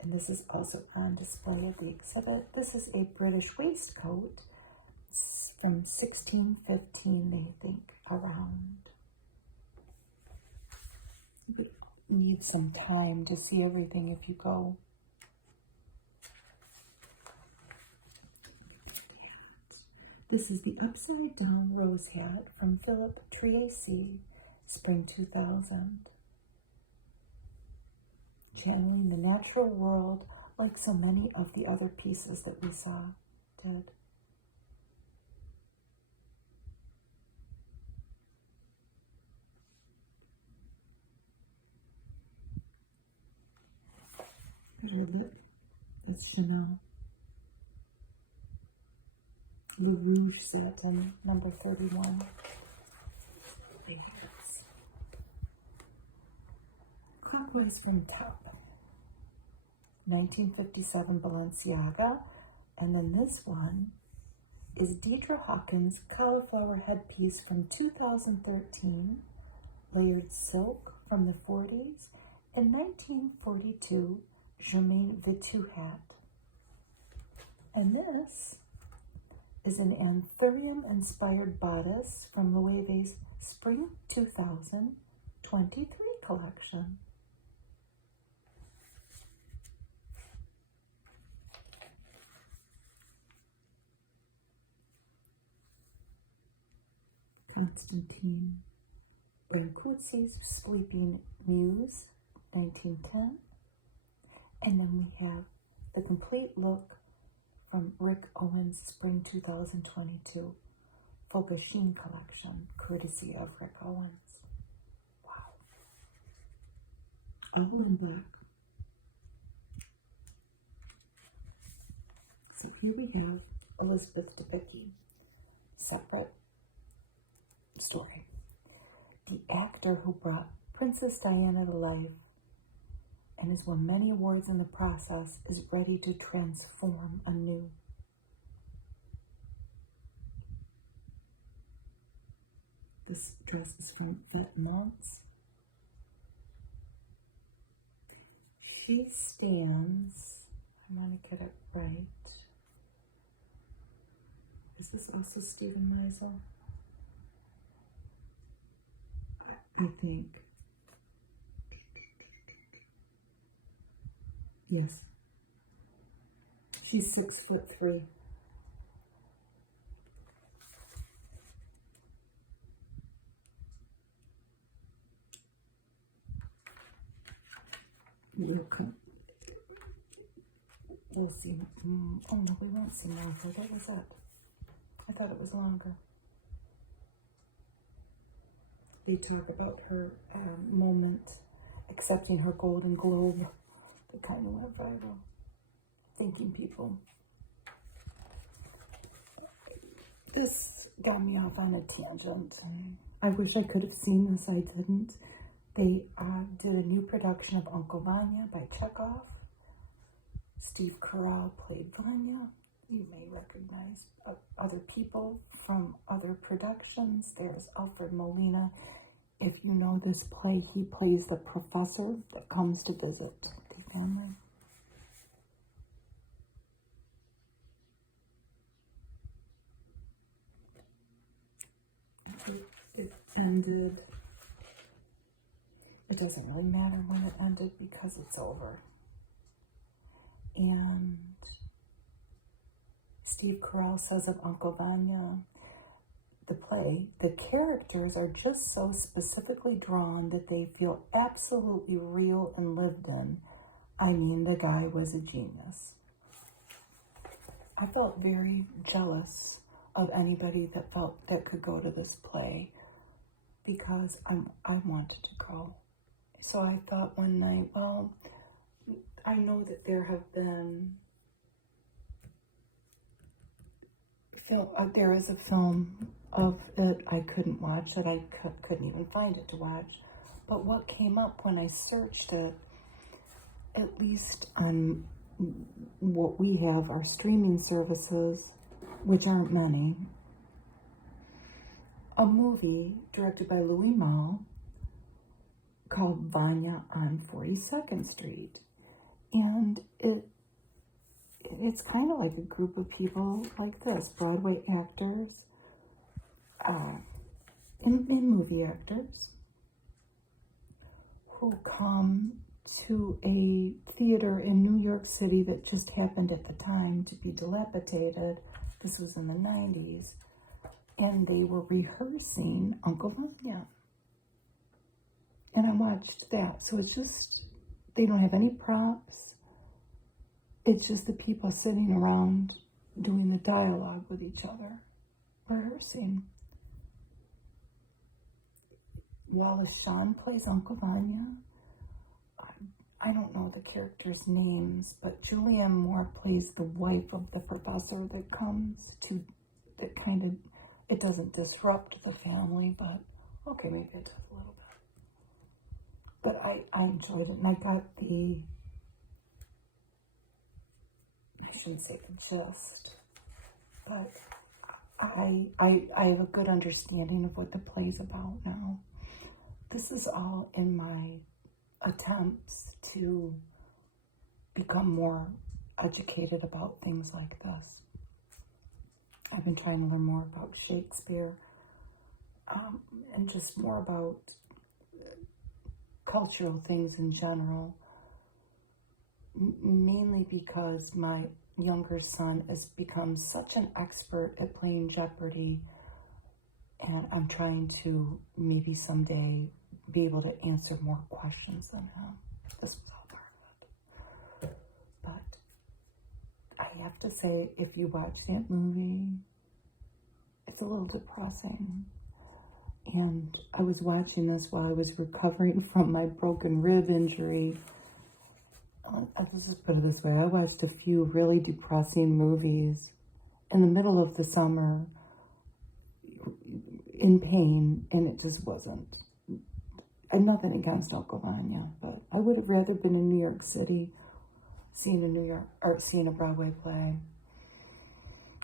And this is also on display at the exhibit. This is a British waistcoat from 1615, they think, around. You need some time to see everything if you go. This is the upside down rose hat from Philip Treacy, spring 2000. Channeling the natural world like so many of the other pieces that we saw did. Here's her lip. That's Chanel. Le Rouge satin, number 31. Big hearts. Clockwise from top. 1957 Balenciaga. And then this one is Deidre Hawkins' cauliflower headpiece from 2013. Layered silk from the 40s. And 1942 Germaine Vitu hat. And this is an anthurium-inspired bodice from Loewe's Spring 2023 collection. Constantine Brancusi's Sleeping Muse, 1910. And then we have the complete look from Rick Owens' Spring 2022 Focus Sheen collection, courtesy of Rick Owens. Wow. All in black. So here we have Elizabeth Debicki. Separate story. The actor who brought Princess Diana to life and has won many awards in the process is ready to transform anew. This dress is from Vêtements. She stands, I want to get it right. Is this also Steven Meisel? I think. Yes. She's 6'3". We'll see. Oh no, we won't see more of her. What was that? I thought it was longer. They talk about her moment accepting her Golden Globe. That kind of went viral. Thanking people. This got me off on a tangent. I wish I could have seen this. I didn't. They did a new production of Uncle Vanya by Chekhov. Steve Carell played Vanya. You may recognize other people from other productions. There's Alfred Molina. If you know this play, he plays the professor that comes to visit the family. It ended. It doesn't really matter when it ended because it's over. And Steve Carell says of Uncle Vanya, the play, the characters are just so specifically drawn that they feel absolutely real and lived in. I mean, the guy was a genius. I felt very jealous of anybody that felt that could go to this play because I wanted to go. So I thought one night, well, I know that there have been there is a film of it. I couldn't watch it. I couldn't even find it to watch. But what came up when I searched it, at least on what we have, our streaming services, which aren't many, a movie directed by Louis Malle called Vanya on 42nd Street. And it's kind of like a group of people like this, Broadway actors, and movie actors, who come to a theater in New York City that just happened at the time to be dilapidated, This was in the 90s. And they were rehearsing Uncle Vanya. And I watched that. So it's just, they don't have any props. It's just the people sitting around doing the dialogue with each other, rehearsing. Wallace Shawn plays Uncle Vanya. I don't know the characters' names, but Julianne Moore plays the wife of the professor that comes to, that kind of, it doesn't disrupt the family, but okay, maybe it does a little bit. But I enjoyed it, and I got the, I shouldn't say the gist, but I have a good understanding of what the play's about now. This is all in my attempts to become more educated about things like this. I've been trying to learn more about Shakespeare and just more about cultural things in general, mainly because my younger son has become such an expert at playing Jeopardy, and I'm trying to maybe someday be able to answer more questions than him. This was all part of it. But I have to say, if you watch that movie, it's a little depressing. And I was watching this while I was recovering from my broken rib injury. Let's just put it this way. I watched a few really depressing movies in the middle of the summer in pain, and it just wasn't. I have nothing against Uncle Vanya, but I would have rather been in New York City seeing a Broadway play.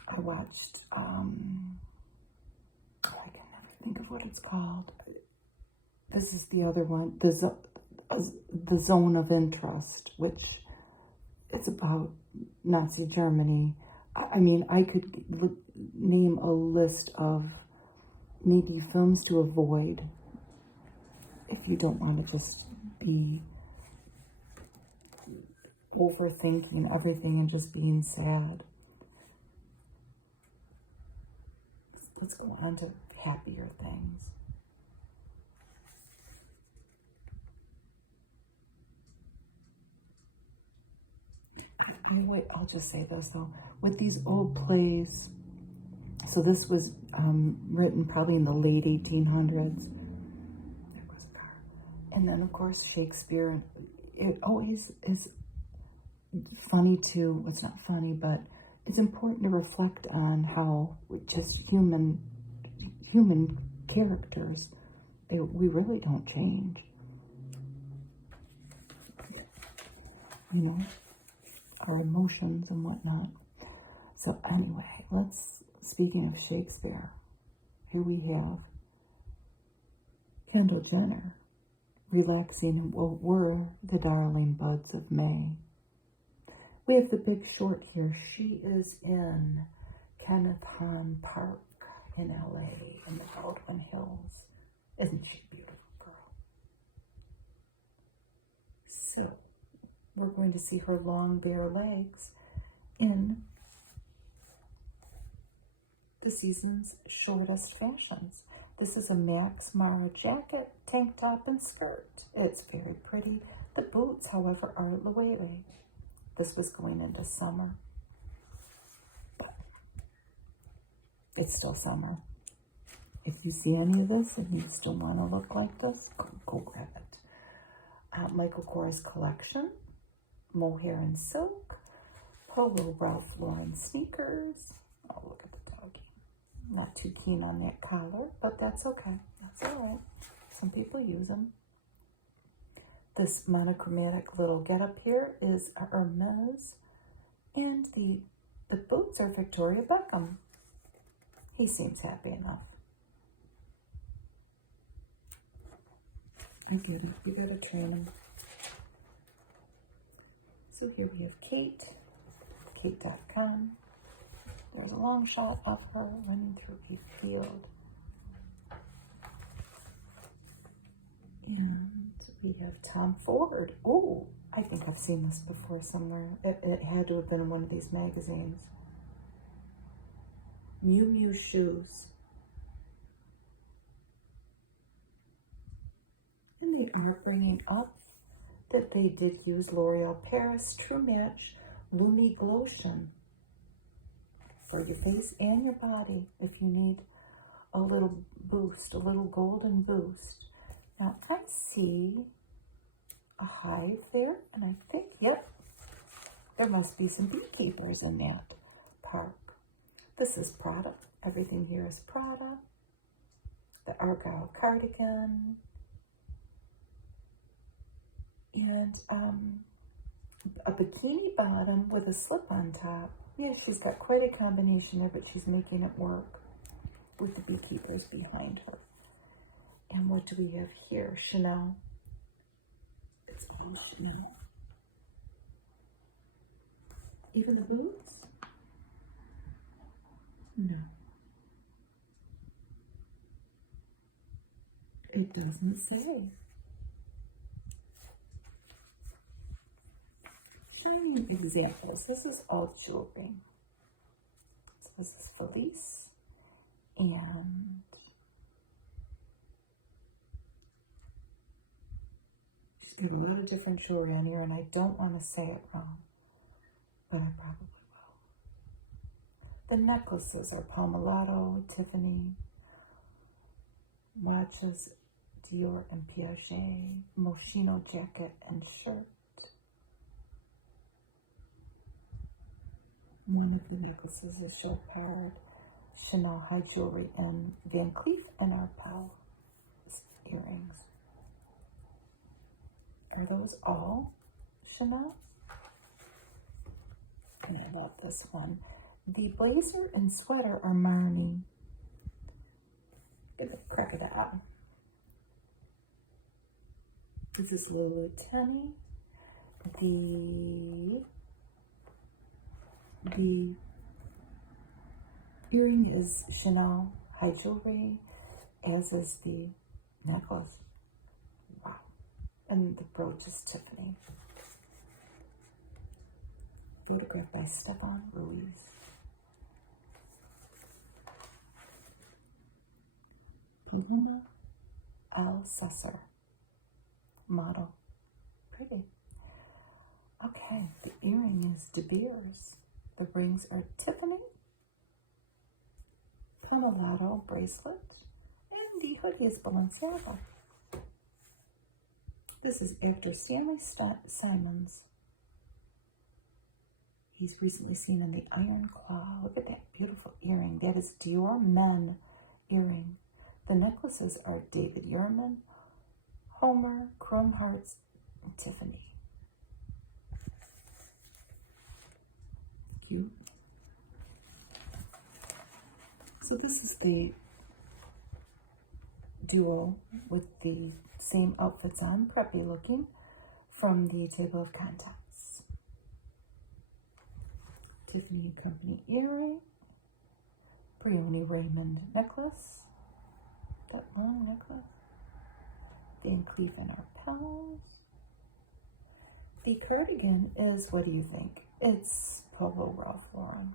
I watched, I can never think of what it's called. This is the other one, the Zone of Interest, which it's about Nazi Germany. I mean, I could name a list of maybe films to avoid if you don't want to just be overthinking everything and just being sad. Let's go on to happier things. Anyway, I'll just say this though. With these old plays, so this was written probably in the late 1800s. There goes a car. And then, of course, Shakespeare. It always is funny to, it's not funny, but it's important to reflect on how just human characters, we really don't change. You know, our emotions and whatnot. So anyway, speaking of Shakespeare, here we have Kendall Jenner relaxing in what were the darling buds of May. We have the Big Short here. She is in Kenneth Hahn Park in LA in the Baldwin Hills. Isn't she a beautiful girl? So, we're going to see her long bare legs in the season's shortest fashions. This is a Max Mara jacket, tank top, and skirt. It's very pretty. The boots, however, are Loewe. This was going into summer, but it's still summer. If you see any of this and you still want to look like this, go grab it. Michael Kors collection, mohair and silk, Polo Ralph Lauren sneakers. Oh, look at the doggy. Not too keen on that collar, but that's okay. That's all right. Some people use them. This monochromatic little getup here is Hermes, and the boots are Victoria Beckham. He seems happy enough. I get it. You gotta train him. So here we have Kate, Kate.com. There's a long shot of her running through a field. And we have Tom Ford. Oh, I think I've seen this before somewhere. It had to have been in one of these magazines. Miu Miu shoes. And they are bringing up that they did use L'Oreal Paris True Match Lumi Glotion for your face and your body if you need a little boost, a little golden boost. Now I see a hive there, and I think, yep, there must be some beekeepers in that park. This is Prada. Everything here is Prada. The Argyle cardigan. And a bikini bottom with a slip on top. Yeah, she's got quite a combination there, but she's making it work with the beekeepers behind her. And what do we have here? Chanel. It's all Chanel. Even the boots? No. It doesn't say. Showing you examples. This is all jewelry. So this is Felice. And she's got a lot of different jewelry on here, and I don't want to say it wrong, but I probably will. The necklaces are Palmolato, Tiffany, watches, Dior and Piaget, Moschino jacket and shirt. One of the necklaces is Chopard, Chanel high jewelry, and Van Cleef and Arpels earrings. Are those all Chanel? And I love this one. The blazer and sweater are Marni. Look at the crocodile. This is Louboutin. The earring is Chanel high jewelry, as is the necklace. Wow. And the brooch is Tiffany. Photographed by Stefan Ruiz. Paloma Alcesser. Model. Pretty. Okay, the earring is De Beers. The rings are Tiffany. Palmolato bracelet. And the hoodie is Balenciaga. This is after Stanley Simons. He's recently seen in the Iron Claw. Look at that beautiful earring. That is Dior Men earring. The necklaces are David Yurman, Homer, Chrome Hearts, and Tiffany. Cute. So this is the duo with the same outfits on, preppy looking, from the table of contents. Tiffany and Company earring, Brioni Raymond necklace, that long necklace, Van Cleef and Arpels. The cardigan is, what do you think? It's Polo Ralph Lauren.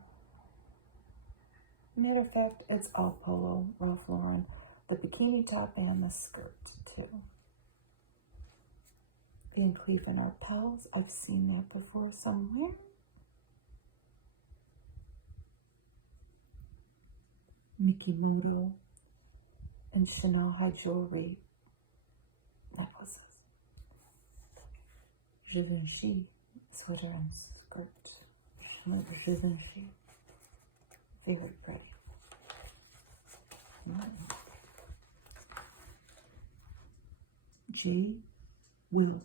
Matter of fact, it's all Polo Ralph Lauren. The bikini top and the skirt too. Van Cleef and Arpels, I've seen that before somewhere. Mikimoto and Chanel high jewelry necklaces. Givenchy sweater and skirt. Chanel Givenchy. Very pretty. J. Will.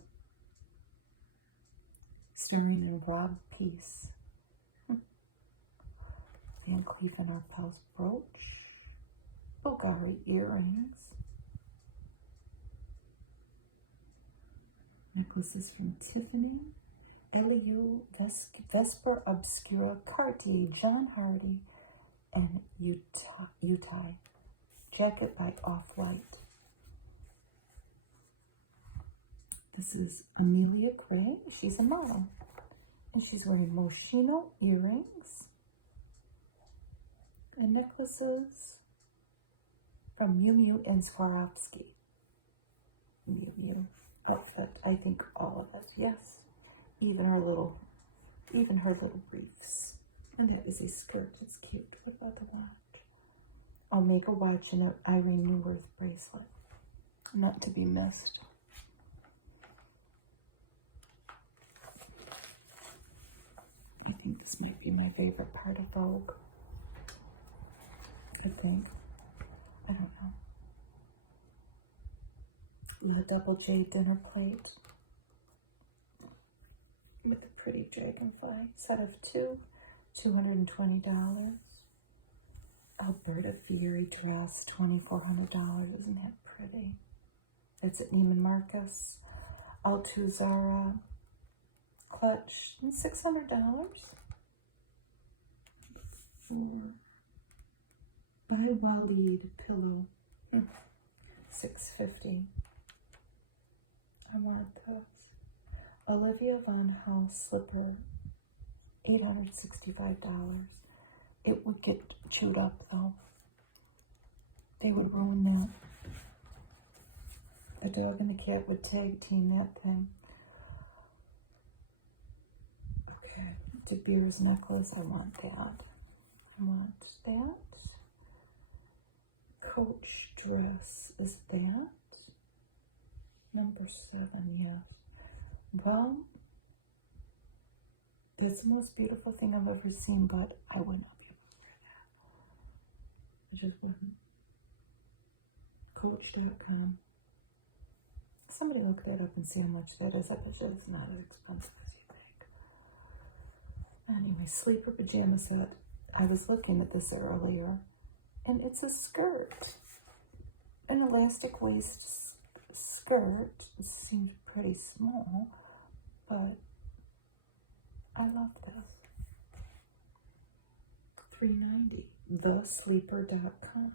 Starring in Rob Peace. Van Cleef and Arpels brooch. Bulgari earrings. Necklaces from Tiffany. Eliu Vesper Obscura, Cartier, John Hardy, and Utah. Jacket by Off-White. This is Amelia Gray. She's a model. And she's wearing Moschino earrings. And necklaces from Miu Miu and Swarovski. Miu Miu outfit, I think all of it, yes. Even her little briefs. And that is a skirt, it's cute. What about the watch? Omega watch and an Irene Newworth bracelet. Not to be missed. I think this might be my favorite part of Vogue. I think. I don't know. The double J dinner plate with the pretty dragonfly. Set of two, $220. Alberta Fieri dress, $2,400. Isn't that pretty? It's at Neiman Marcus. Altuzara clutch, $600. For by Walid pillow, $650. I want this. Olivia Von House slipper, $865. It would get chewed up though. They would ruin that. The dog and the cat would tag team that thing. Okay, De Beers necklace, I want that. I want that. Coach dress, is that? Number 7, yes. Well, that's the most beautiful thing I've ever seen, but I would not be able to wear that. I just wouldn't. Coach.com. Somebody look that up and see how much that is. I bet you it's not as expensive as you think. Anyway, sleeper pajama set. I was looking at this earlier, and it's a skirt. An elastic waist skirt. It seems pretty small, but I love this. $390. Thesleeper.com.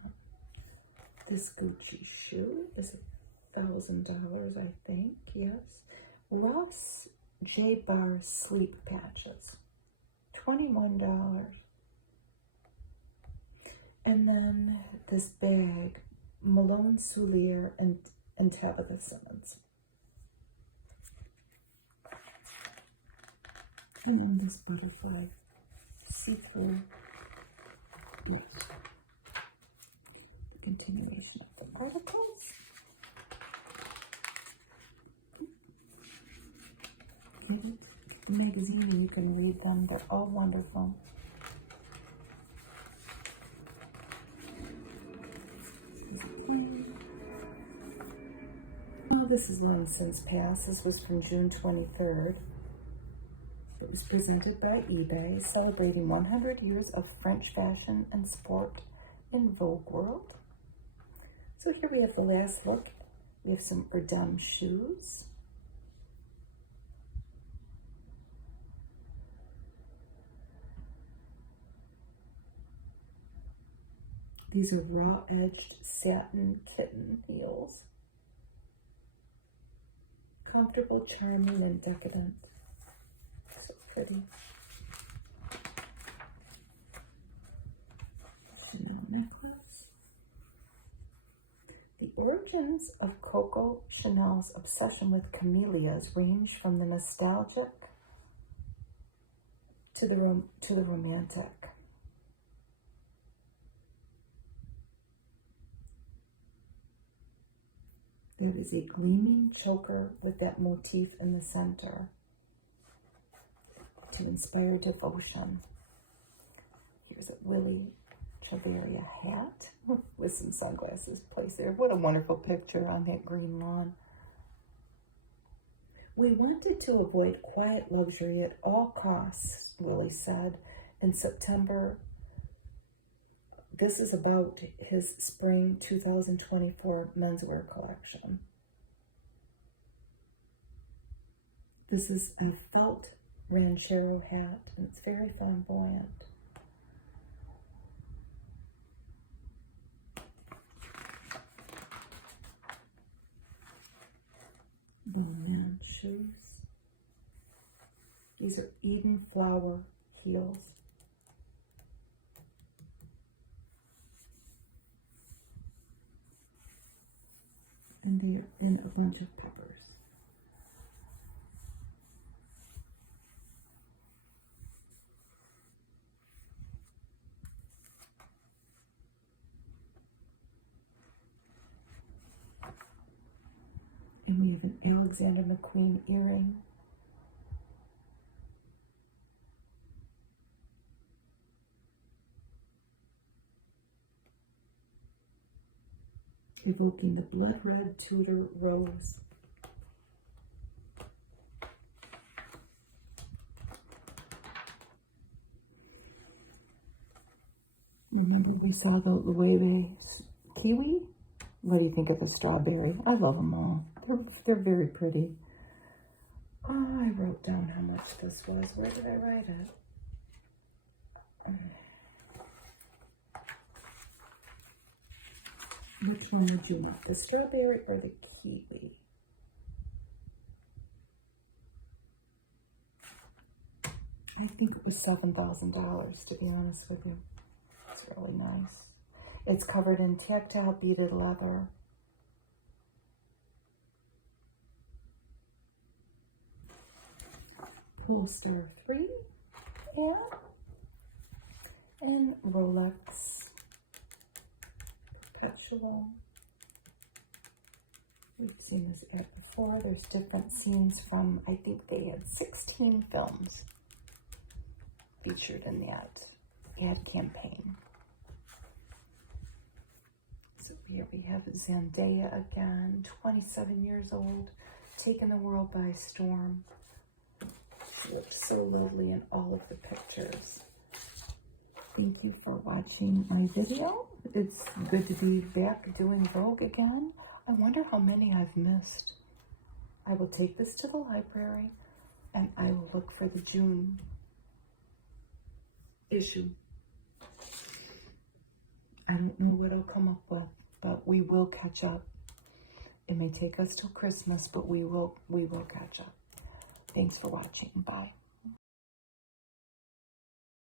This Gucci shoe is $1,000, I think. Yes. Ross J Bar sleep patches, $21. And then this bag, Malone Soulier and Tabitha Simmons. And then this butterfly see-through. Yes. The continuation of the articles. Magazine, you can read them. They're all wonderful. Well, this is long since passed. This was from June 23rd. It was presented by eBay, celebrating 100 years of French fashion and sport in Vogue World. So here we have the last look. We have some Erdem shoes. These are raw-edged satin kitten heels. Comfortable, charming, and decadent. So pretty. Chanel necklace. The origins of Coco Chanel's obsession with camellias range from the nostalgic to the romantic. There is a gleaming choker with that motif in the center to inspire devotion. Here's a Willie Chaveria hat with some sunglasses placed there. What a wonderful picture on that green lawn. We wanted to avoid quiet luxury at all costs, Willie said in September. This is about his spring 2024 menswear collection. This is a felt ranchero hat, and it's very flamboyant. Balmain shoes. These are Eden flower heels. and they're in a bunch of peppers. And we have an Alexander McQueen earring. Evoking the blood red Tudor rose. Remember we saw the Loewe kiwi? What do you think of the strawberry? I love them all. They're very pretty. Oh, I wrote down how much this was. Where did I write it? Which one would you want? The strawberry or the kiwi? I think it was $7,000, to be honest with you. It's really nice. It's covered in tactile beaded leather. Polestar 3, yeah, and Rolex Perpetual. We've seen this ad before. There's different scenes from, I think they had 16 films featured in that ad campaign. So here we have Zendaya again, 27 years old, taking the world by storm. She looks so lovely in all of the pictures. Thank you for watching my video. It's good to be back doing Vogue again. I wonder how many I've missed. I will take this to the library and I will look for the June issue. I don't know what I'll come up with, but we will catch up. It may take us till Christmas, but we will catch up. Thanks for watching. Bye.